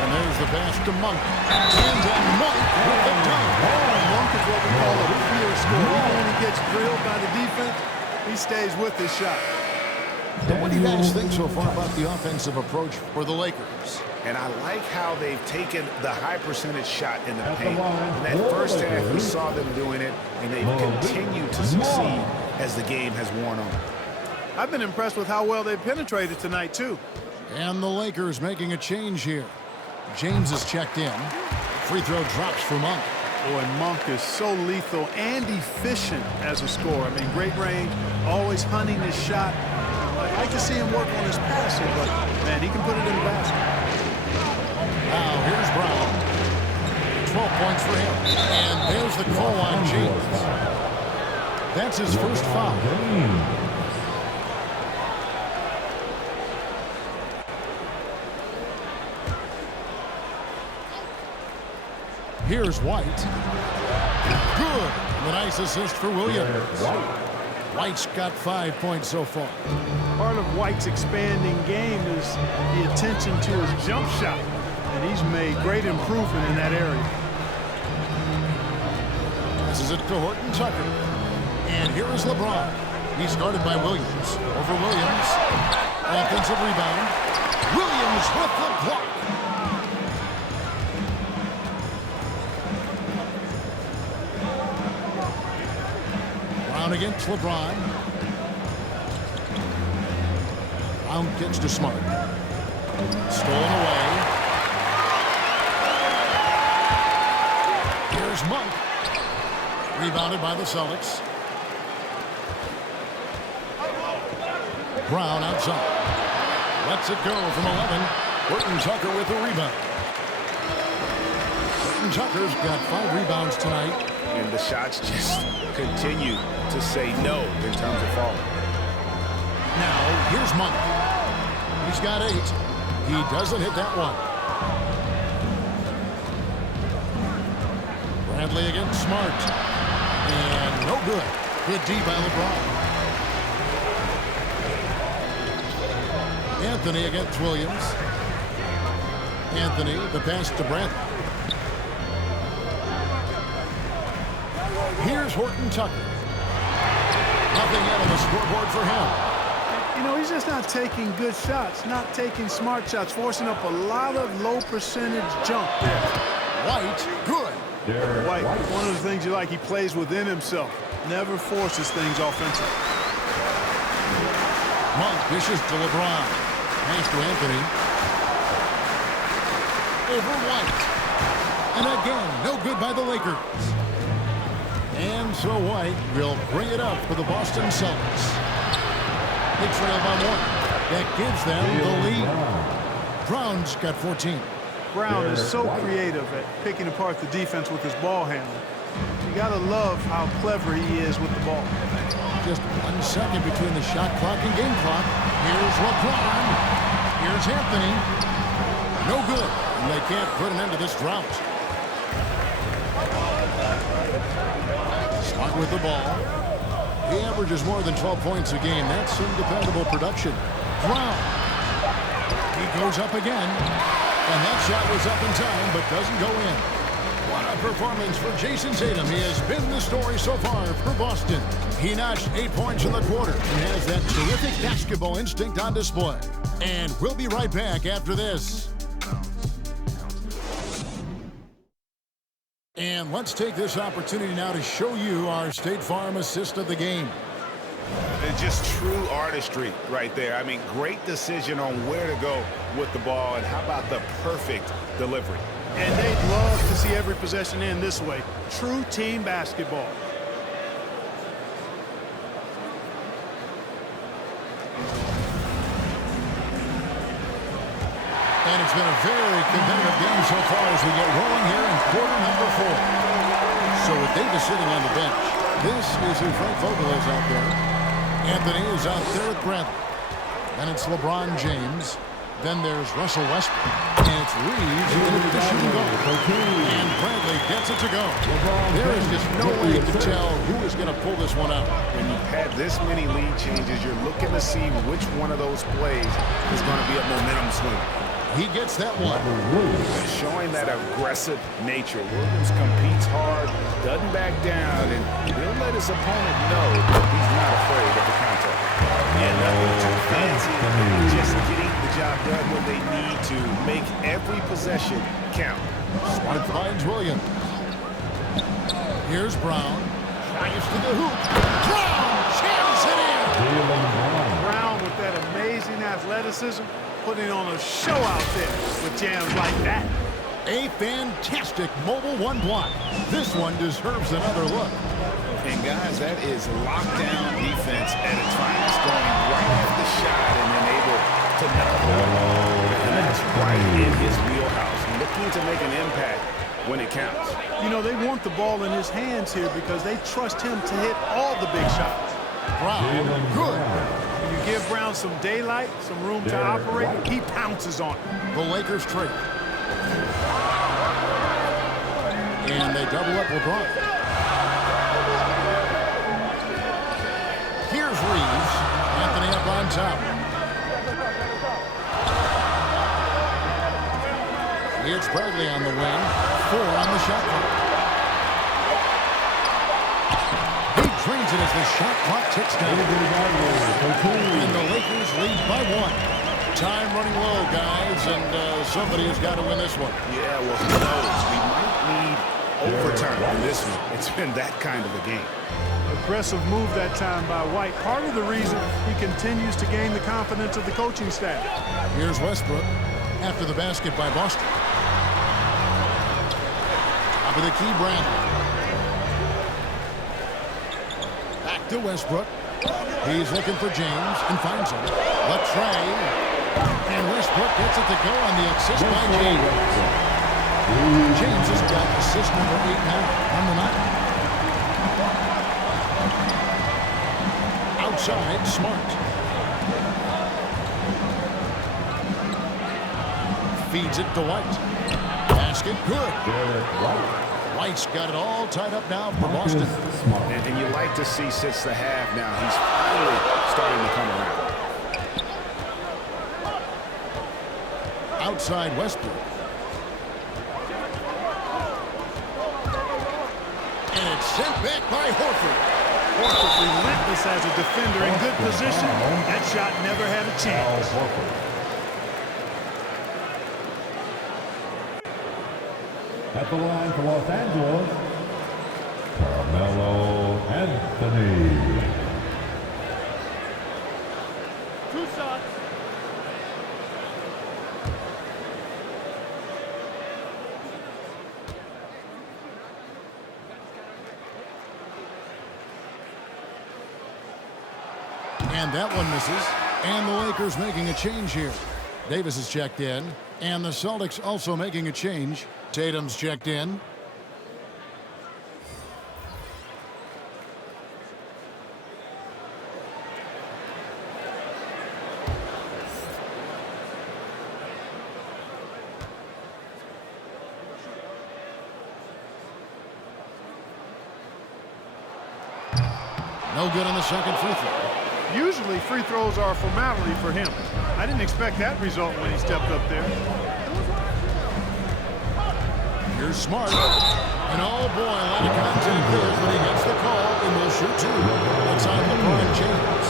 And there's the pass to Monk. And then Monk with the dunk. Monk is what we call a pure scorer. Even when he gets drilled by the defense, he stays with his shot. And what do you guys think so far about the offensive approach for the Lakers? And I like how they've taken the high percentage shot in the paint. In that first half, we saw them doing it, and they've continued to succeed as the game has worn on. I've been impressed with how well they've penetrated tonight, too. And the Lakers making a change here. James is checked in. Free throw drops for Monk. Oh, and Monk is so lethal and efficient as a scorer. I mean, great range, always hunting his shot. I'd like to see him work on his passing, but, man, he can put it in the basket. Now, here's Brown. 12 points for him. And there's the call on James. That's his first foul. Here's White. Good. The nice assist for Williams. White's got 5 points so far. Part of White's expanding game is the attention to his jump shot, and he's made great improvement in that area. Passes it to Horton Tucker. And here is LeBron. He's guarded by Williams. Over Williams. Offensive rebound. Williams with the block. Brown against LeBron. Brown kicks to Smart. Stolen away. Here's Monk. Rebounded by the Celtics. Brown outside. Lets it go from 11. Horton Tucker with the rebound. Horton Tucker's got 5 rebounds tonight. And the shots just continue to say no in terms of falling. Now, here's Monk. He's got 8. He doesn't hit that one. Bradley against Smart. And no good. Good D by LeBron. Anthony against Williams. Anthony, the pass to Bradley. Here's Horton Tucker. Nothing yet on the scoreboard for him. You know, he's just not taking good shots, not taking smart shots, forcing up a lot of low percentage jump there. White, good. White, one of the things you like, he plays within himself, never forces things offensively. Monk dishes to LeBron. Pass to Anthony. Over White. And again, no good by the Lakers. And so White will bring it up for the Boston Celtics. They trail by 1. That gives them the lead. Brown's got 14. Brown is so creative at picking apart the defense with his ball handling. You got to love how clever he is with the ball. Just 1 second between the shot clock and game clock. Here's LeBron. Here's Anthony. No good. And they can't put an end to this drought. Smart with the ball. He averages more than 12 points a game. That's some dependable production. Brown. He goes up again. And that shot was up in time, but doesn't go in. What a performance for Jayson Tatum. He has been the story so far for Boston. He notched 8 points in the quarter and has that terrific basketball instinct on display. And we'll be right back after this. And let's take this opportunity now to show you our State Farm assist of the game. It's just true artistry right there. I mean, great decision on where to go with the ball, and how about the perfect delivery? And they'd love to see every possession end this way. True team basketball. And it's been a very competitive game so far as we get rolling here in quarter number 4. So with Davis sitting on the bench, this is who Frank Vogel is out there. Anthony is out there with Bradley. Then it's LeBron James. Then there's Russell Westbrook. And it's Reeves in a position to go. And Bradley gets it to go. There is just no way to tell who is going to pull this one out. When you've had this many lead changes, you're looking to see which one of those plays is going to be a momentum swing. He gets that one. Showing that aggressive nature. Williams competes hard, doesn't back down, and he'll let his opponent know that he's not afraid of the contact. And nothing too fancy, just getting the job done when they need to make every possession count. Smart finds Williams. Here's Brown. Drives to the hoop. Brown jams it in. Brown with that amazing athleticism, putting on a show out there with jams like that. A fantastic mobile 1 block. This one deserves another look. And guys, that is lockdown defense at its finest, going right at the shot and then able to knock it down. And that's right in his wheelhouse, looking to make an impact when it counts. You know, they want the ball in his hands here because they trust him to hit all the big shots. Brown, good. When you give Brown some daylight, some room to operate, he pounces on it. The Lakers trade. And they double up LeBron. Timeout's out. It's Bradley on the wing. 4 on the shot clock. He drains it as the shot clock ticks down. And the Lakers lead by 1. Time running low, guys, and somebody has got to win this one. Yeah, well, who knows? We might need overtime in this one. It's been that kind of a game. Aggressive move that time by White. Part of the reason he continues to gain the confidence of the coaching staff. Here's Westbrook after the basket by Boston. Top of the key, Bradley. Back to Westbrook. He's looking for James and finds him. Left tray. And Westbrook gets it to go on the assist by James. James has got assist number 8 now on the night. Outside, Smart. Feeds it to White. Basket good. White's got it all tied up now for Boston. And you like to see since the half now, he's finally starting to come around. Outside Westbrook. And it's sent back by Horford. Horford relentless as a defender in good position. That shot never had a chance. At the line for Los Angeles, Carmelo Anthony. 2 shots. And that one misses. And the Lakers making a change here. Davis is checked in. And the Celtics also making a change. Tatum's checked in. No good on the second free throw. Usually free throws are a formality for him. I didn't expect that result when he stepped up there. Here's Smart. And oh boy, a lot of contact there, but he gets the call and will shoot 2. That's on LeBron James.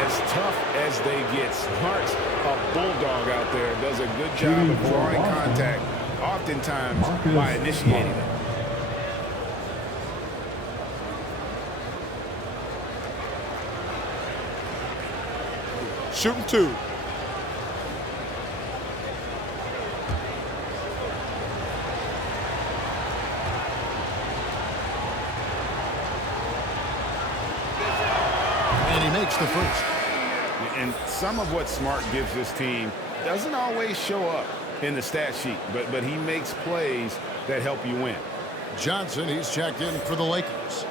As tough as they get, Smart's a bulldog out there. Does a good job of drawing contact, oftentimes by initiating it. Shooting 2. And he makes the first. And some of what Smart gives this team doesn't always show up in the stat sheet, but he makes plays that help you win. Johnson, he's checked in for the Lakers.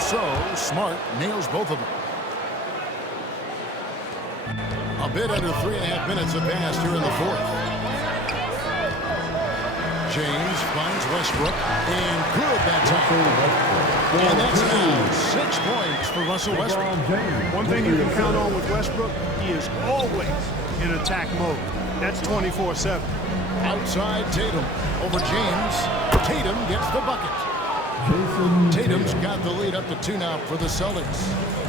So, Smart nails both of them. A bit under 3.5 minutes have passed here in the fourth. James finds Westbrook, and good that time. And that's now 6 points for Russell Westbrook. One thing you can count on with Westbrook, he is always in attack mode. That's 24/7. Outside Tatum over James. Tatum gets the bucket. Tatum's got the lead up to 2 now for the Celtics.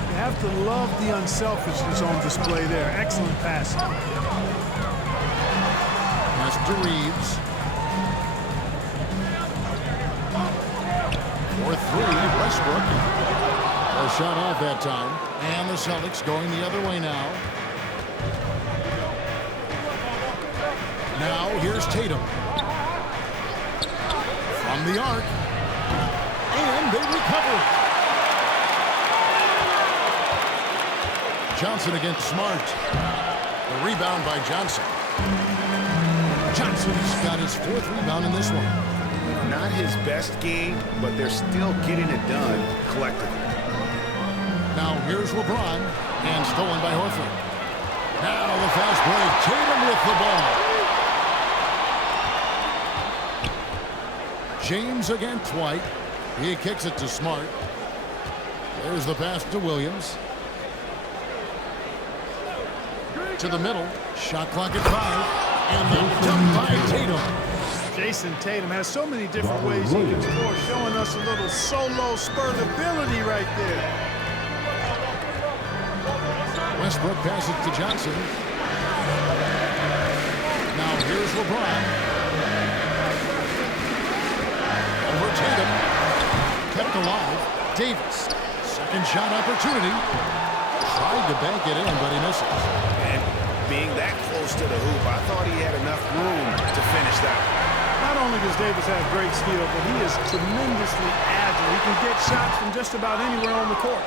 You have to love the unselfishness on display there. Excellent passing. Pass to Reeves. For 3, Westbrook. A shot off that time. And the Celtics going the other way now. Now here's Tatum. From the arc. And they recover. Johnson against Smart. The rebound by Johnson. Johnson's got his 4th rebound in this one. Not his best game, but they're still getting it done collectively. Now here's LeBron, and stolen by Horford. Now the fast break. Tatum with the ball. James against White. He kicks it to Smart. There's the pass to Williams. To the middle. Shot clock at 5. And then dumped by Tatum. Jayson Tatum has so many different ways he can score, showing us a little solo spurt ability right there. Westbrook passes to Johnson. Now here's LeBron. Over Tatum. Kept alive. Davis. Second shot opportunity. Tried to bank it in, but he misses. And being that close to the hoop, I thought he had enough room to finish that. Not only does Davis have great skill, but he is tremendously agile. He can get shots from just about anywhere on the court.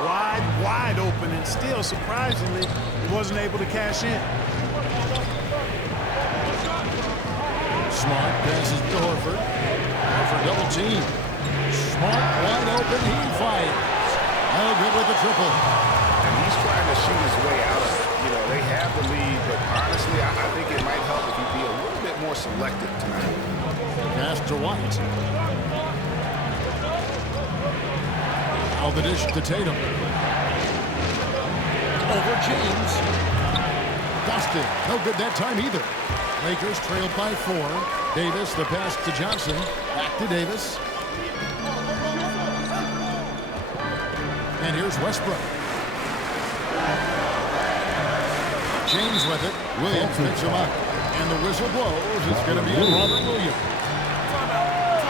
Wide open, and still, surprisingly, he wasn't able to cash in. Smart passes to Horford. Horford double team. Smart wide open. He fires. No good with the triple. And he's trying to shoot his way out of it. You know, they have the lead, but honestly, I think it might help if he be a little bit more selective tonight. Pass to White. Now the dish to Tatum. Over James. Dustin. No good that time either. Lakers trailed by 4. Davis, the pass to Johnson. Back to Davis. And here's Westbrook. James with it. Williams picks him up. And the whistle blows. It's going to be on Robert Williams.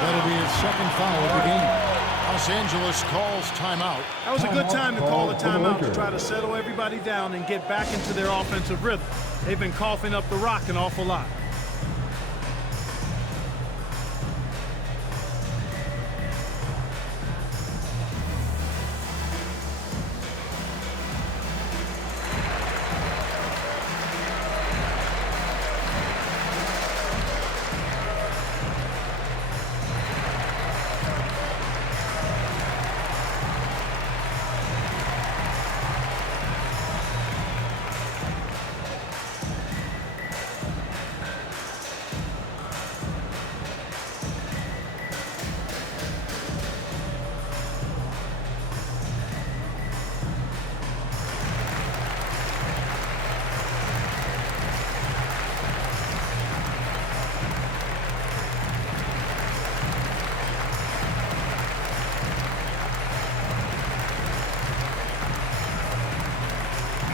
That'll be his second foul of the game. Los Angeles calls timeout. That was a good time to call a timeout to try to settle everybody down and get back into their offensive rhythm. They've been coughing up the rock an awful lot.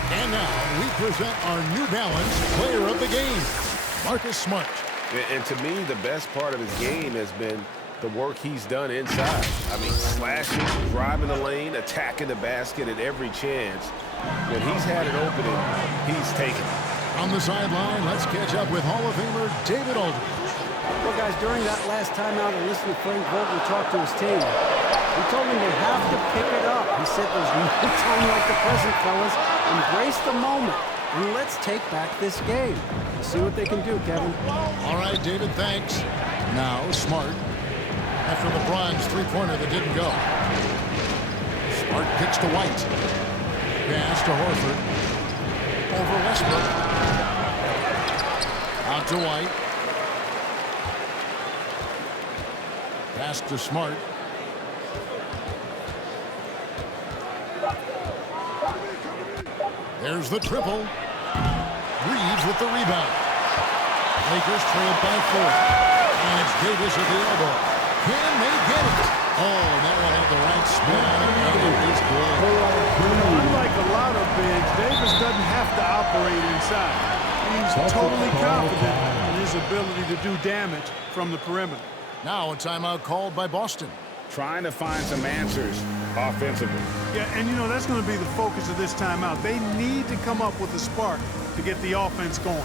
And now we present our New Balance Player of the Game, Marcus Smart. And to me, the best part of his game has been the work he's done inside. I mean, slashing, driving the lane, attacking the basket at every chance. When he's had an opening, he's taken it. On the sideline, let's catch up with Hall of Famer David Aldridge. Well, guys, during that last timeout, I listened to Frank Vogel talk to his team. He told them they have to pick it up. He said there's no time like the present, fellas. Embrace the moment, and let's take back this game. See what they can do, Kevin. All right, David, thanks. Now, Smart. After LeBron's three-pointer that didn't go. Smart kicks to White. Pass to Horford. Over Westbrook. Out to White. Pass to Smart. There's the triple. Reeves with the rebound. Lakers trailed by 4. And it's Davis at the elbow. Can they get it? Oh, that one had the right spin, and it is good. Unlike a lot of bigs, Davis doesn't have to operate inside. He's totally confident in his ability to do damage from the perimeter. Now a timeout called by Boston. Trying to find some answers offensively. Yeah, and you know, that's going to be the focus of this timeout. They need to come up with a spark to get the offense going.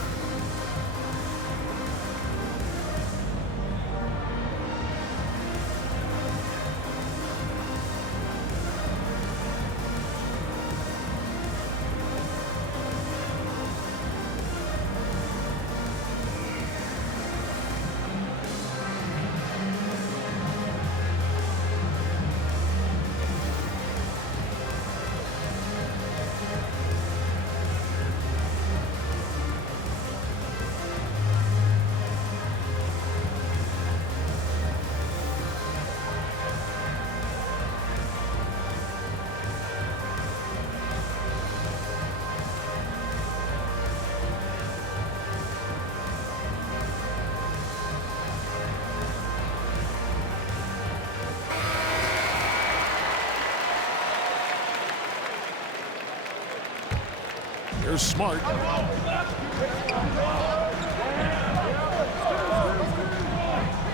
Here's Smart.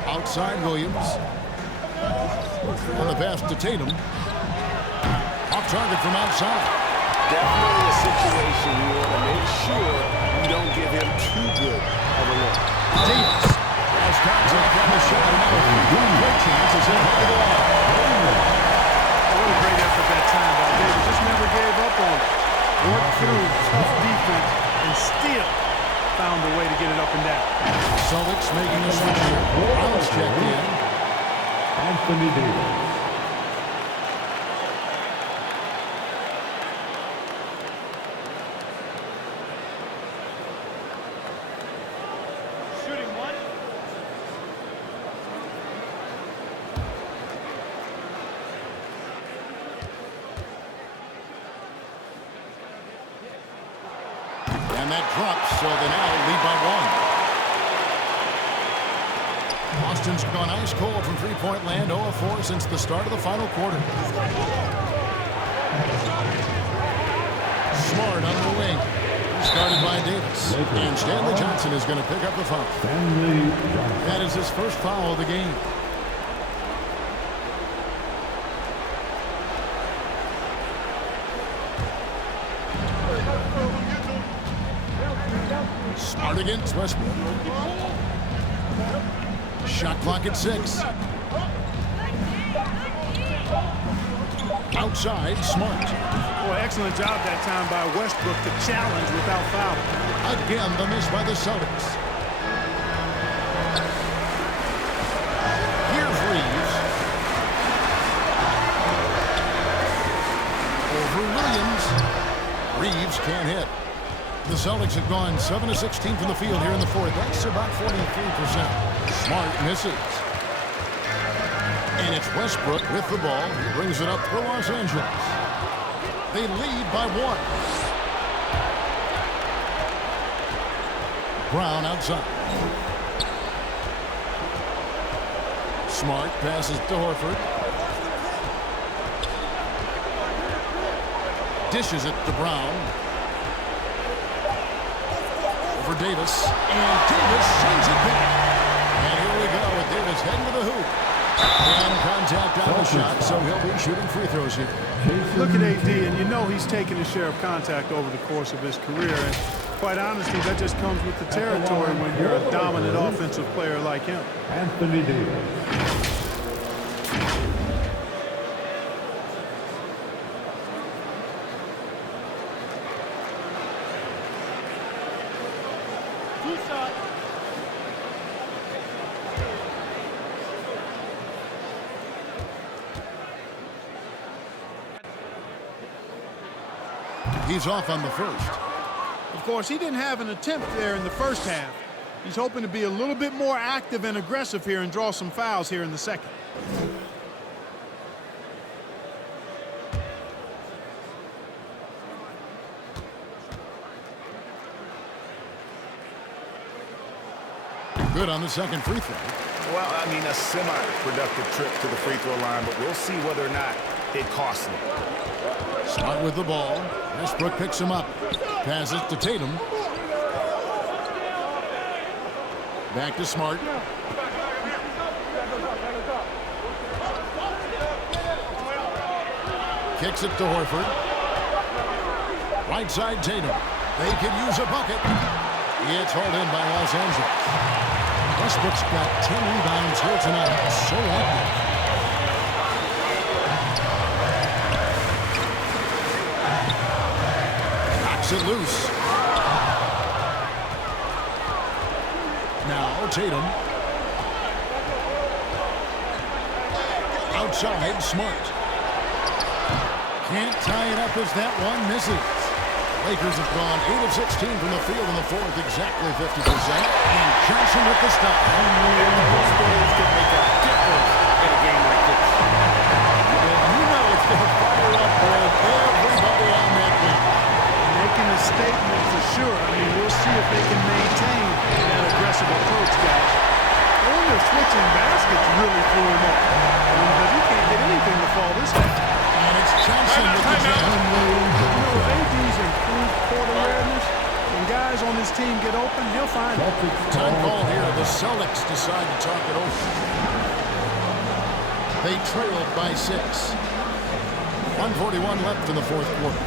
Outside Williams. On the pass to Tatum. Off target from outside. Definitely a situation you want to make sure you don't give him too good of a look. Davis has contact on the shot. Great chances in the line. What a great effort that time by Davis. Just never gave up on it. Worked through tough defense and still found a way to get it up and down. Celtics making a switch here. Brown's checked in. Anthony Davis. Shooting one. And that drops, so they now lead by one. Boston's gone ice cold from three-point land, 0 of 4 since the start of the final quarter. Smart on the wing. Started by Davis. And Stanley Johnson is going to pick up the foul. That is his first foul of the game. Smart against Westbrook. Shot clock at 6. Outside, Smart. Well, excellent job that time by Westbrook to challenge without foul. Again, the miss by the Celtics. Here's Reeves. Over Williams. Reeves can't hit. The Celtics have gone 7 of 16 from the field here in the fourth. That's about 43%. Smart misses. And it's Westbrook with the ball. He brings it up for Los Angeles. They lead by 1. Brown outside. Smart passes to Horford. Dishes it to Brown. For Davis, and Davis sends it back. And here we go with Davis heading to the hoop. And contact on the shot, so he'll be shooting free throws here. Look at AD, and you know he's taken his share of contact over the course of his career. And quite honestly, that just comes with the territory when you're a dominant offensive player like him. Anthony Davis. He's off on the first. Of course, he didn't have an attempt there in the first half. He's hoping to be a little bit more active and aggressive here and draw some fouls here in the second. Good on the second free throw. Well, I mean, a semi-productive trip to the free throw line, but we'll see whether or not it costs them. Smart with the ball. Westbrook picks him up. Passes to Tatum. Back to Smart. Kicks it to Horford. Right side Tatum. They could use a bucket. It's hauled in by Los Angeles. Westbrook's got 10 rebounds here tonight. So active. Knocks it loose. Now Tatum. Outside, Smart. Can't tie it up as that one misses. Lakers have gone 8 of 16 from the field in the fourth, exactly 50%. And Johnson with the stop. Those players can make a difference in a game like this. And you know it's going to fire up everybody on that game. Making a statement for sure. I mean, we'll see if they can maintain that aggressive approach, guys. When they're switching baskets really threw him off. Because you can't get anything to fall this way. And it's Johnson with the jam. AD's improved court awareness. guys on his team get open, he'll find it. Time call here. The Celtics decide to talk it over. They trailed by 6. 1:41 left in the fourth quarter.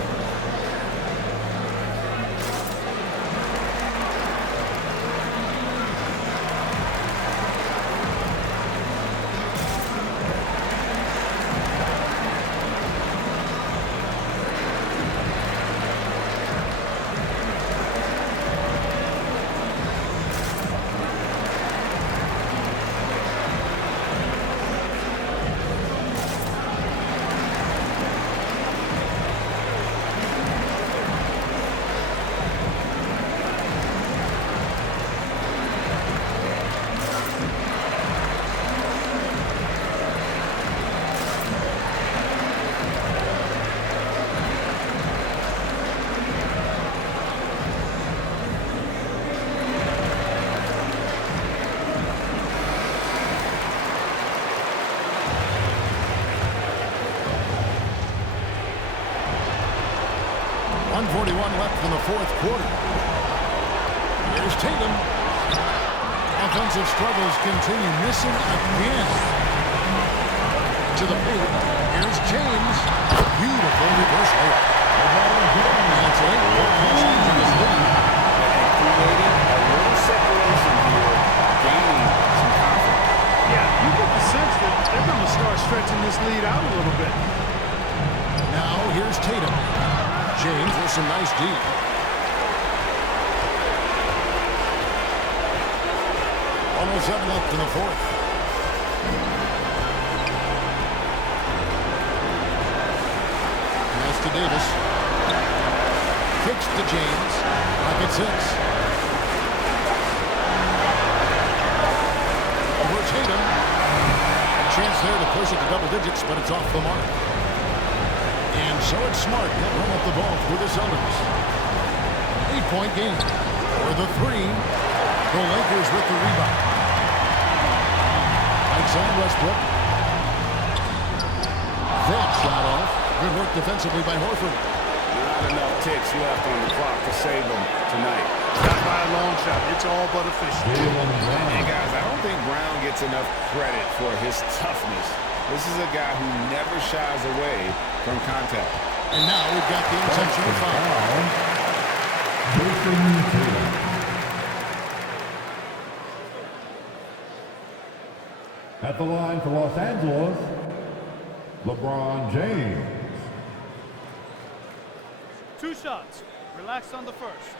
Left in the fourth quarter. Here's Tatum. Offensive struggles continue, missing again. To the paint. Here's James. Beautiful reverse layup. And it's an 8-point Los Angeles lead. Creating a little separation here, gaining some confidence. Yeah, you get the sense that they're going to start stretching this lead out a little bit. Now here's Tatum. James with some nice D. Almost 7 left in the fourth. Pass to Davis. Kicks to James. Rocket 6. Over Tatum. Chance there to push it to double digits, but it's off the mark. And so it's Smart. He'll run up the ball for the Celtics. 8-point game. For the 3. The Lakers with the rebound. Right side, Westbrook. That shot off. Good work defensively by Horford. Not enough ticks left on the clock to save them tonight. Not by a long shot. It's all but official. Hey, guys, I don't think Brown gets enough credit for his toughness. This is a guy who never shies away from contact. And now we've got the intentional foul. Jayson Tatum. At the line for Los Angeles, LeBron James. 2 shots. Relax on the first.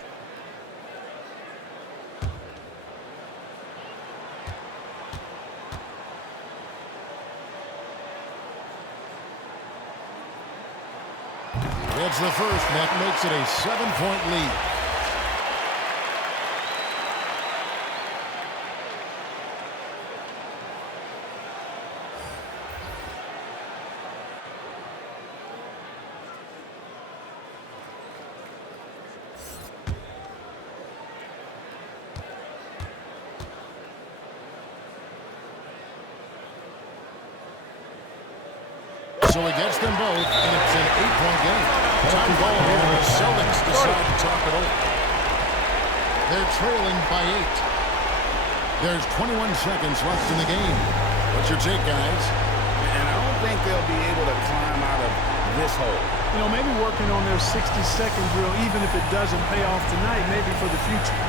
It's the first. That makes it a 7-point lead. So he gets them both, and it's an 8-point game. Time ball here. The Celtics decide to talk it over. They're trailing by 8. There's 21 seconds left in the game. What's your take, guys? And I don't think they'll be able to climb out of this hole. You know, maybe working on their 60-second drill, even if it doesn't pay off tonight, maybe for the future.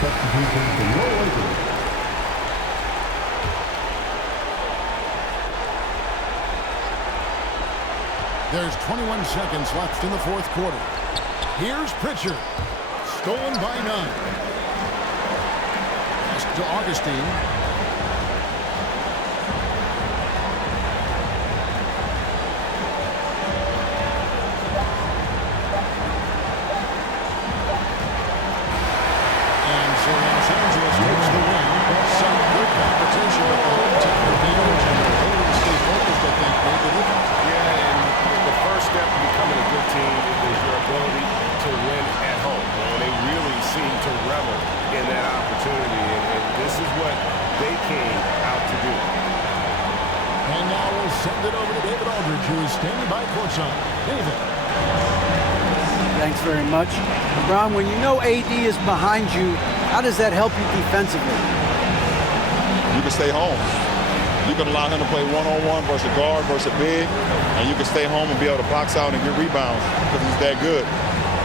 Substitution for your Lakers. There's 21 seconds left in the fourth quarter. Here's Pritchard. Stolen by 9. Pass to Augustine. And so Los Angeles takes the win. Some good competition with the home team advantage, and they're able to stay focused, I think, made the difference. Yeah, and the first step to becoming a good team is your ability to win at home. And they really seem to revel in that opportunity, and this is what they came out to do. And now we'll send it over to David Aldridge, who is standing by courtside. David. Thanks very much. LeBron, when you know AD is behind you, how does that help you defensively? You can stay home. You can allow him to play one-on-one versus a guard versus a big, and you can stay home and be able to box out and get rebounds because he's that good.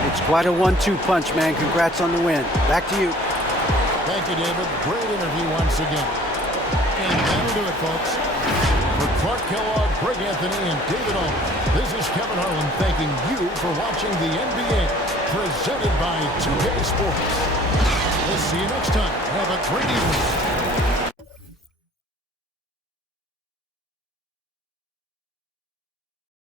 It's quite a 1-2 punch, man. Congrats on the win. Back to you. Thank you, David. Great interview once again. And that'll do it, folks. For Clark Kellogg, Greg Anthony, and David Aldridge, this is Kevin Harlan thanking you for watching the NBA, presented by 2K Sports. We'll see you next time. Have a great evening.